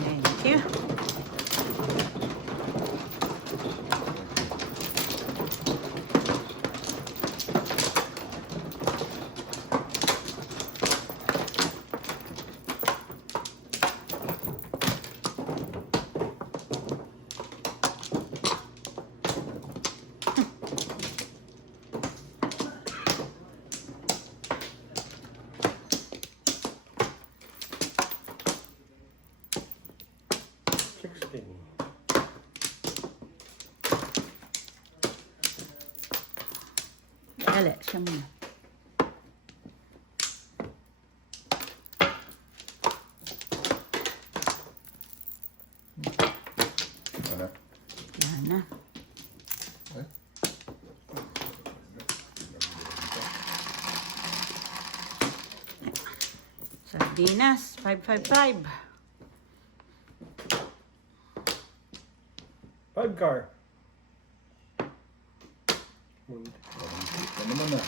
Thank you. Dali, siya muna. Ano? Yan na. Ay. Sardinas, 555. 5 car. Ito naman na.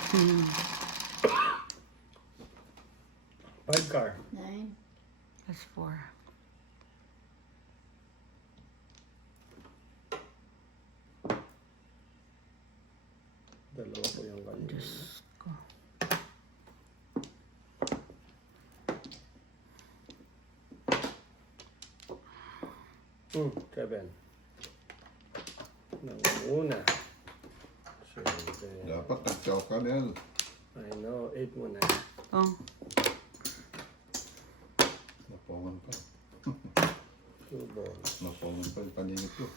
5 car. 9. Plus 4. Dalawa po yung kanina. Diyos ko. Seven. Nanguna. 7. Dapat nag-chow ka, Del. I know. 8 muna. Oh, Napongan pa. 2 balls. Napongan pa yung paningit ko.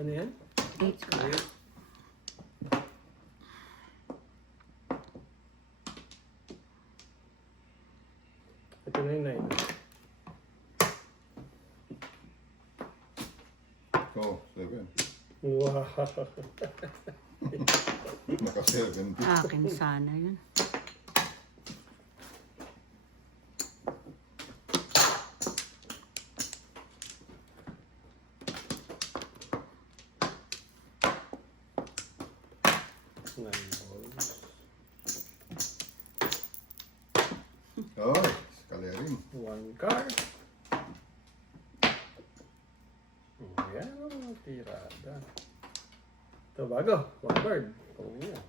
Ano yan? 8 ka. Ito na yung 9. Oh, 7. Wow. Naka-7. Akin sana yun. Nine balls. Oh, skalering. 1 card. Ayan ang tirada. Ito bago. 1 bird. Oh, yeah.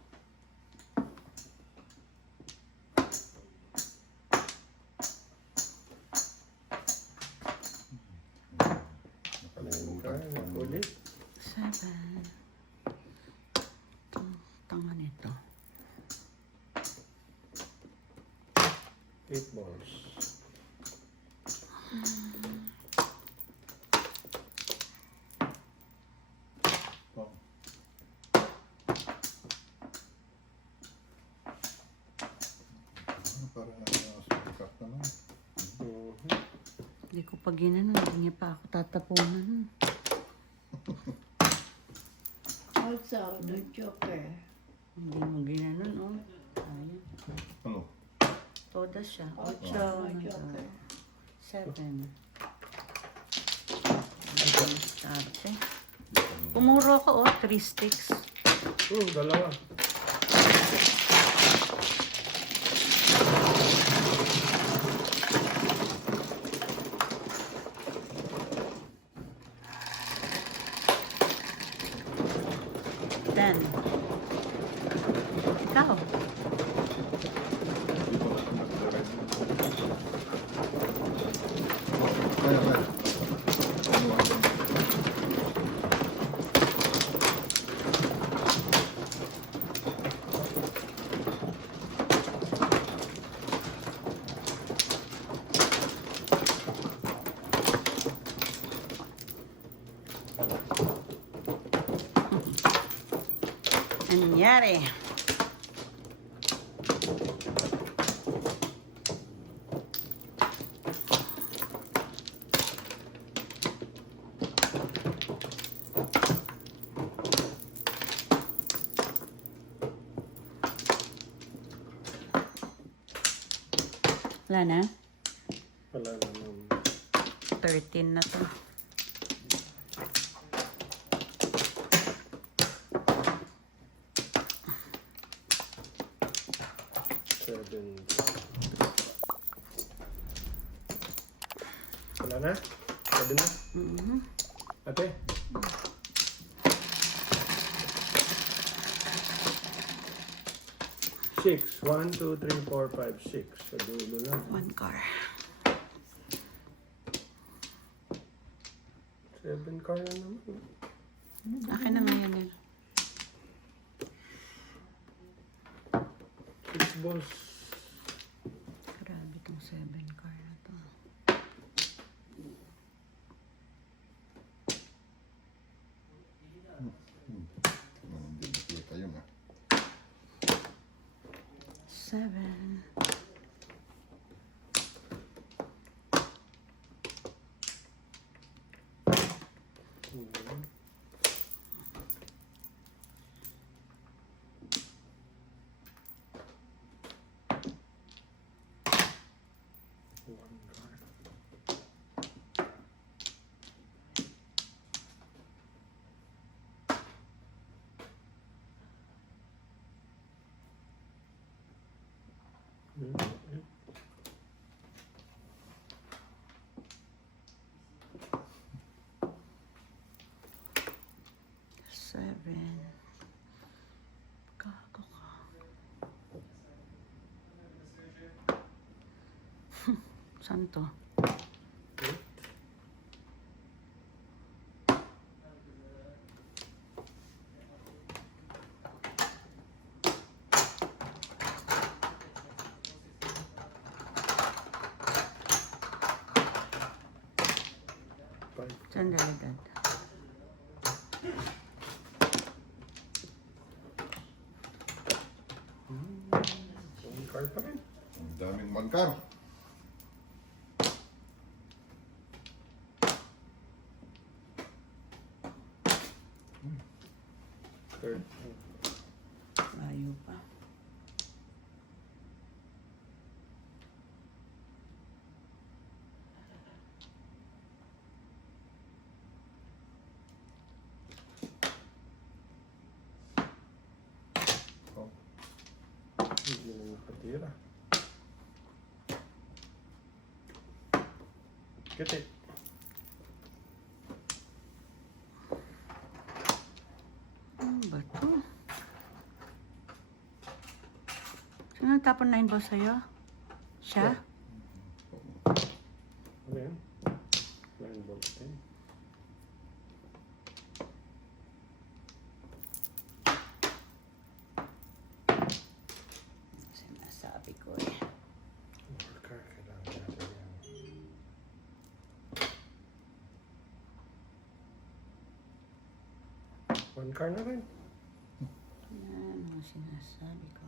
Nakalimutan ko. Ulit. 7. Tanga nito. 8 balls. Oh. Parang nakasukat naman. Hindi ko pa ginanon. Hindi niya pa ako tatapunan. Also, the joker. Hindi mo ginanon, oh. Ayan. Ano? Todas siya. Also, 8. the joker. 7. Starte. Pumuro ako, oh. 3 sticks. Dalawa. 10. Ikaw. Hindi ko na nag-direct. Kaya. Ano ako? Ano nangyari? Wala na? Wala naman. 13 na to. Seven. Wala na? Pwede na? Mhm. Ate? Six. 1, 2, 3, 4, 5, 6. Sa dulo lang. One car. 7 car na naman. Akin na ngayon eh. 6 balls. Grabe itong 7 car na to. Hindi nakita yun ah. 7. One car. Seven. Gago ka. Saan to? Sandali, Dad. One car pa rin. Ang daming mangkar. Third. Layo pa. Oh, Hindi na nakatira. Kiti. Ano ba to? Sino nagtapon 9 balls sa'yo? Siya? Ano yan? 9 balls din. Sinasabi ko eh. One car, kailangan natin yan. One car na rin. Yan ang sinasabi ko.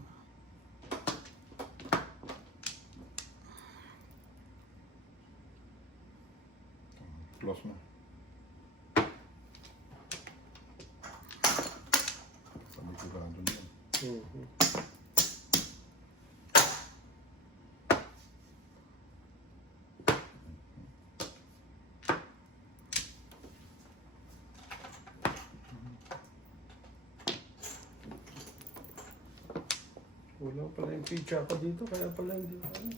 close na. Sabi ko ka doon yan. Mhm. Wala pala yung pizza ko dito, kaya pala hindi ko ano.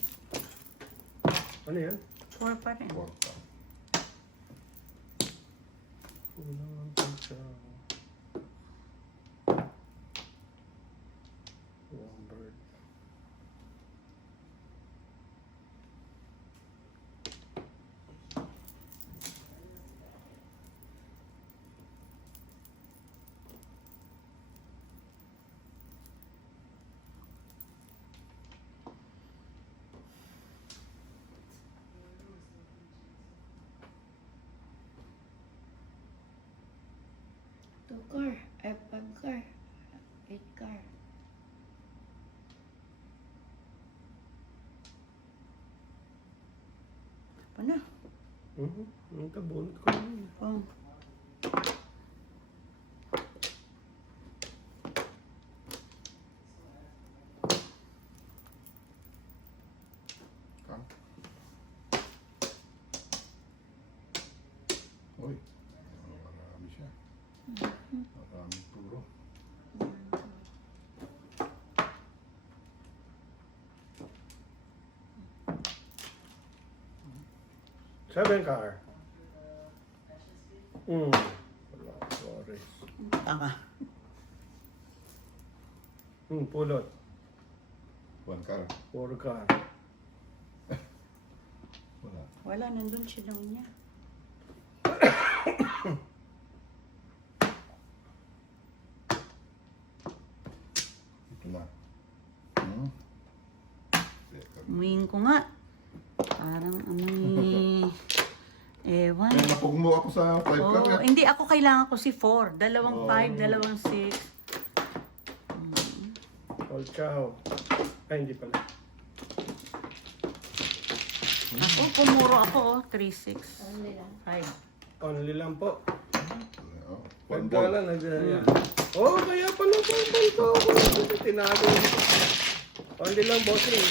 Ano yan? 4 pa rin. Kwarta. Wala ang pizza. 2 car. Ay, 5 car. 8 car. Pa na. Ang kabunot ko yun. Oh. Kang. Uy, marami siya. Maraming puro. Seven car. Wala, sorry. Tanga. Pulot. 1 car. 4 car. Wala. Wala, nandun siya daw niya. Ito na. Second. Umuhin ko nga. Parang amoy... Ewan. Kaya napag mo ako sa 5 car. Oh, hindi ako kailangan ko si 4. Dalawang Oh. 5, dalawang 6. All chow. Ay, hindi pala. Ako, pumuro ako, oh. 3, 6, Only lang. 5. Only lang po. Oh, One 1 ball. lang. Oh, kaya pala po ko. Tinalo. Only lang, bossing.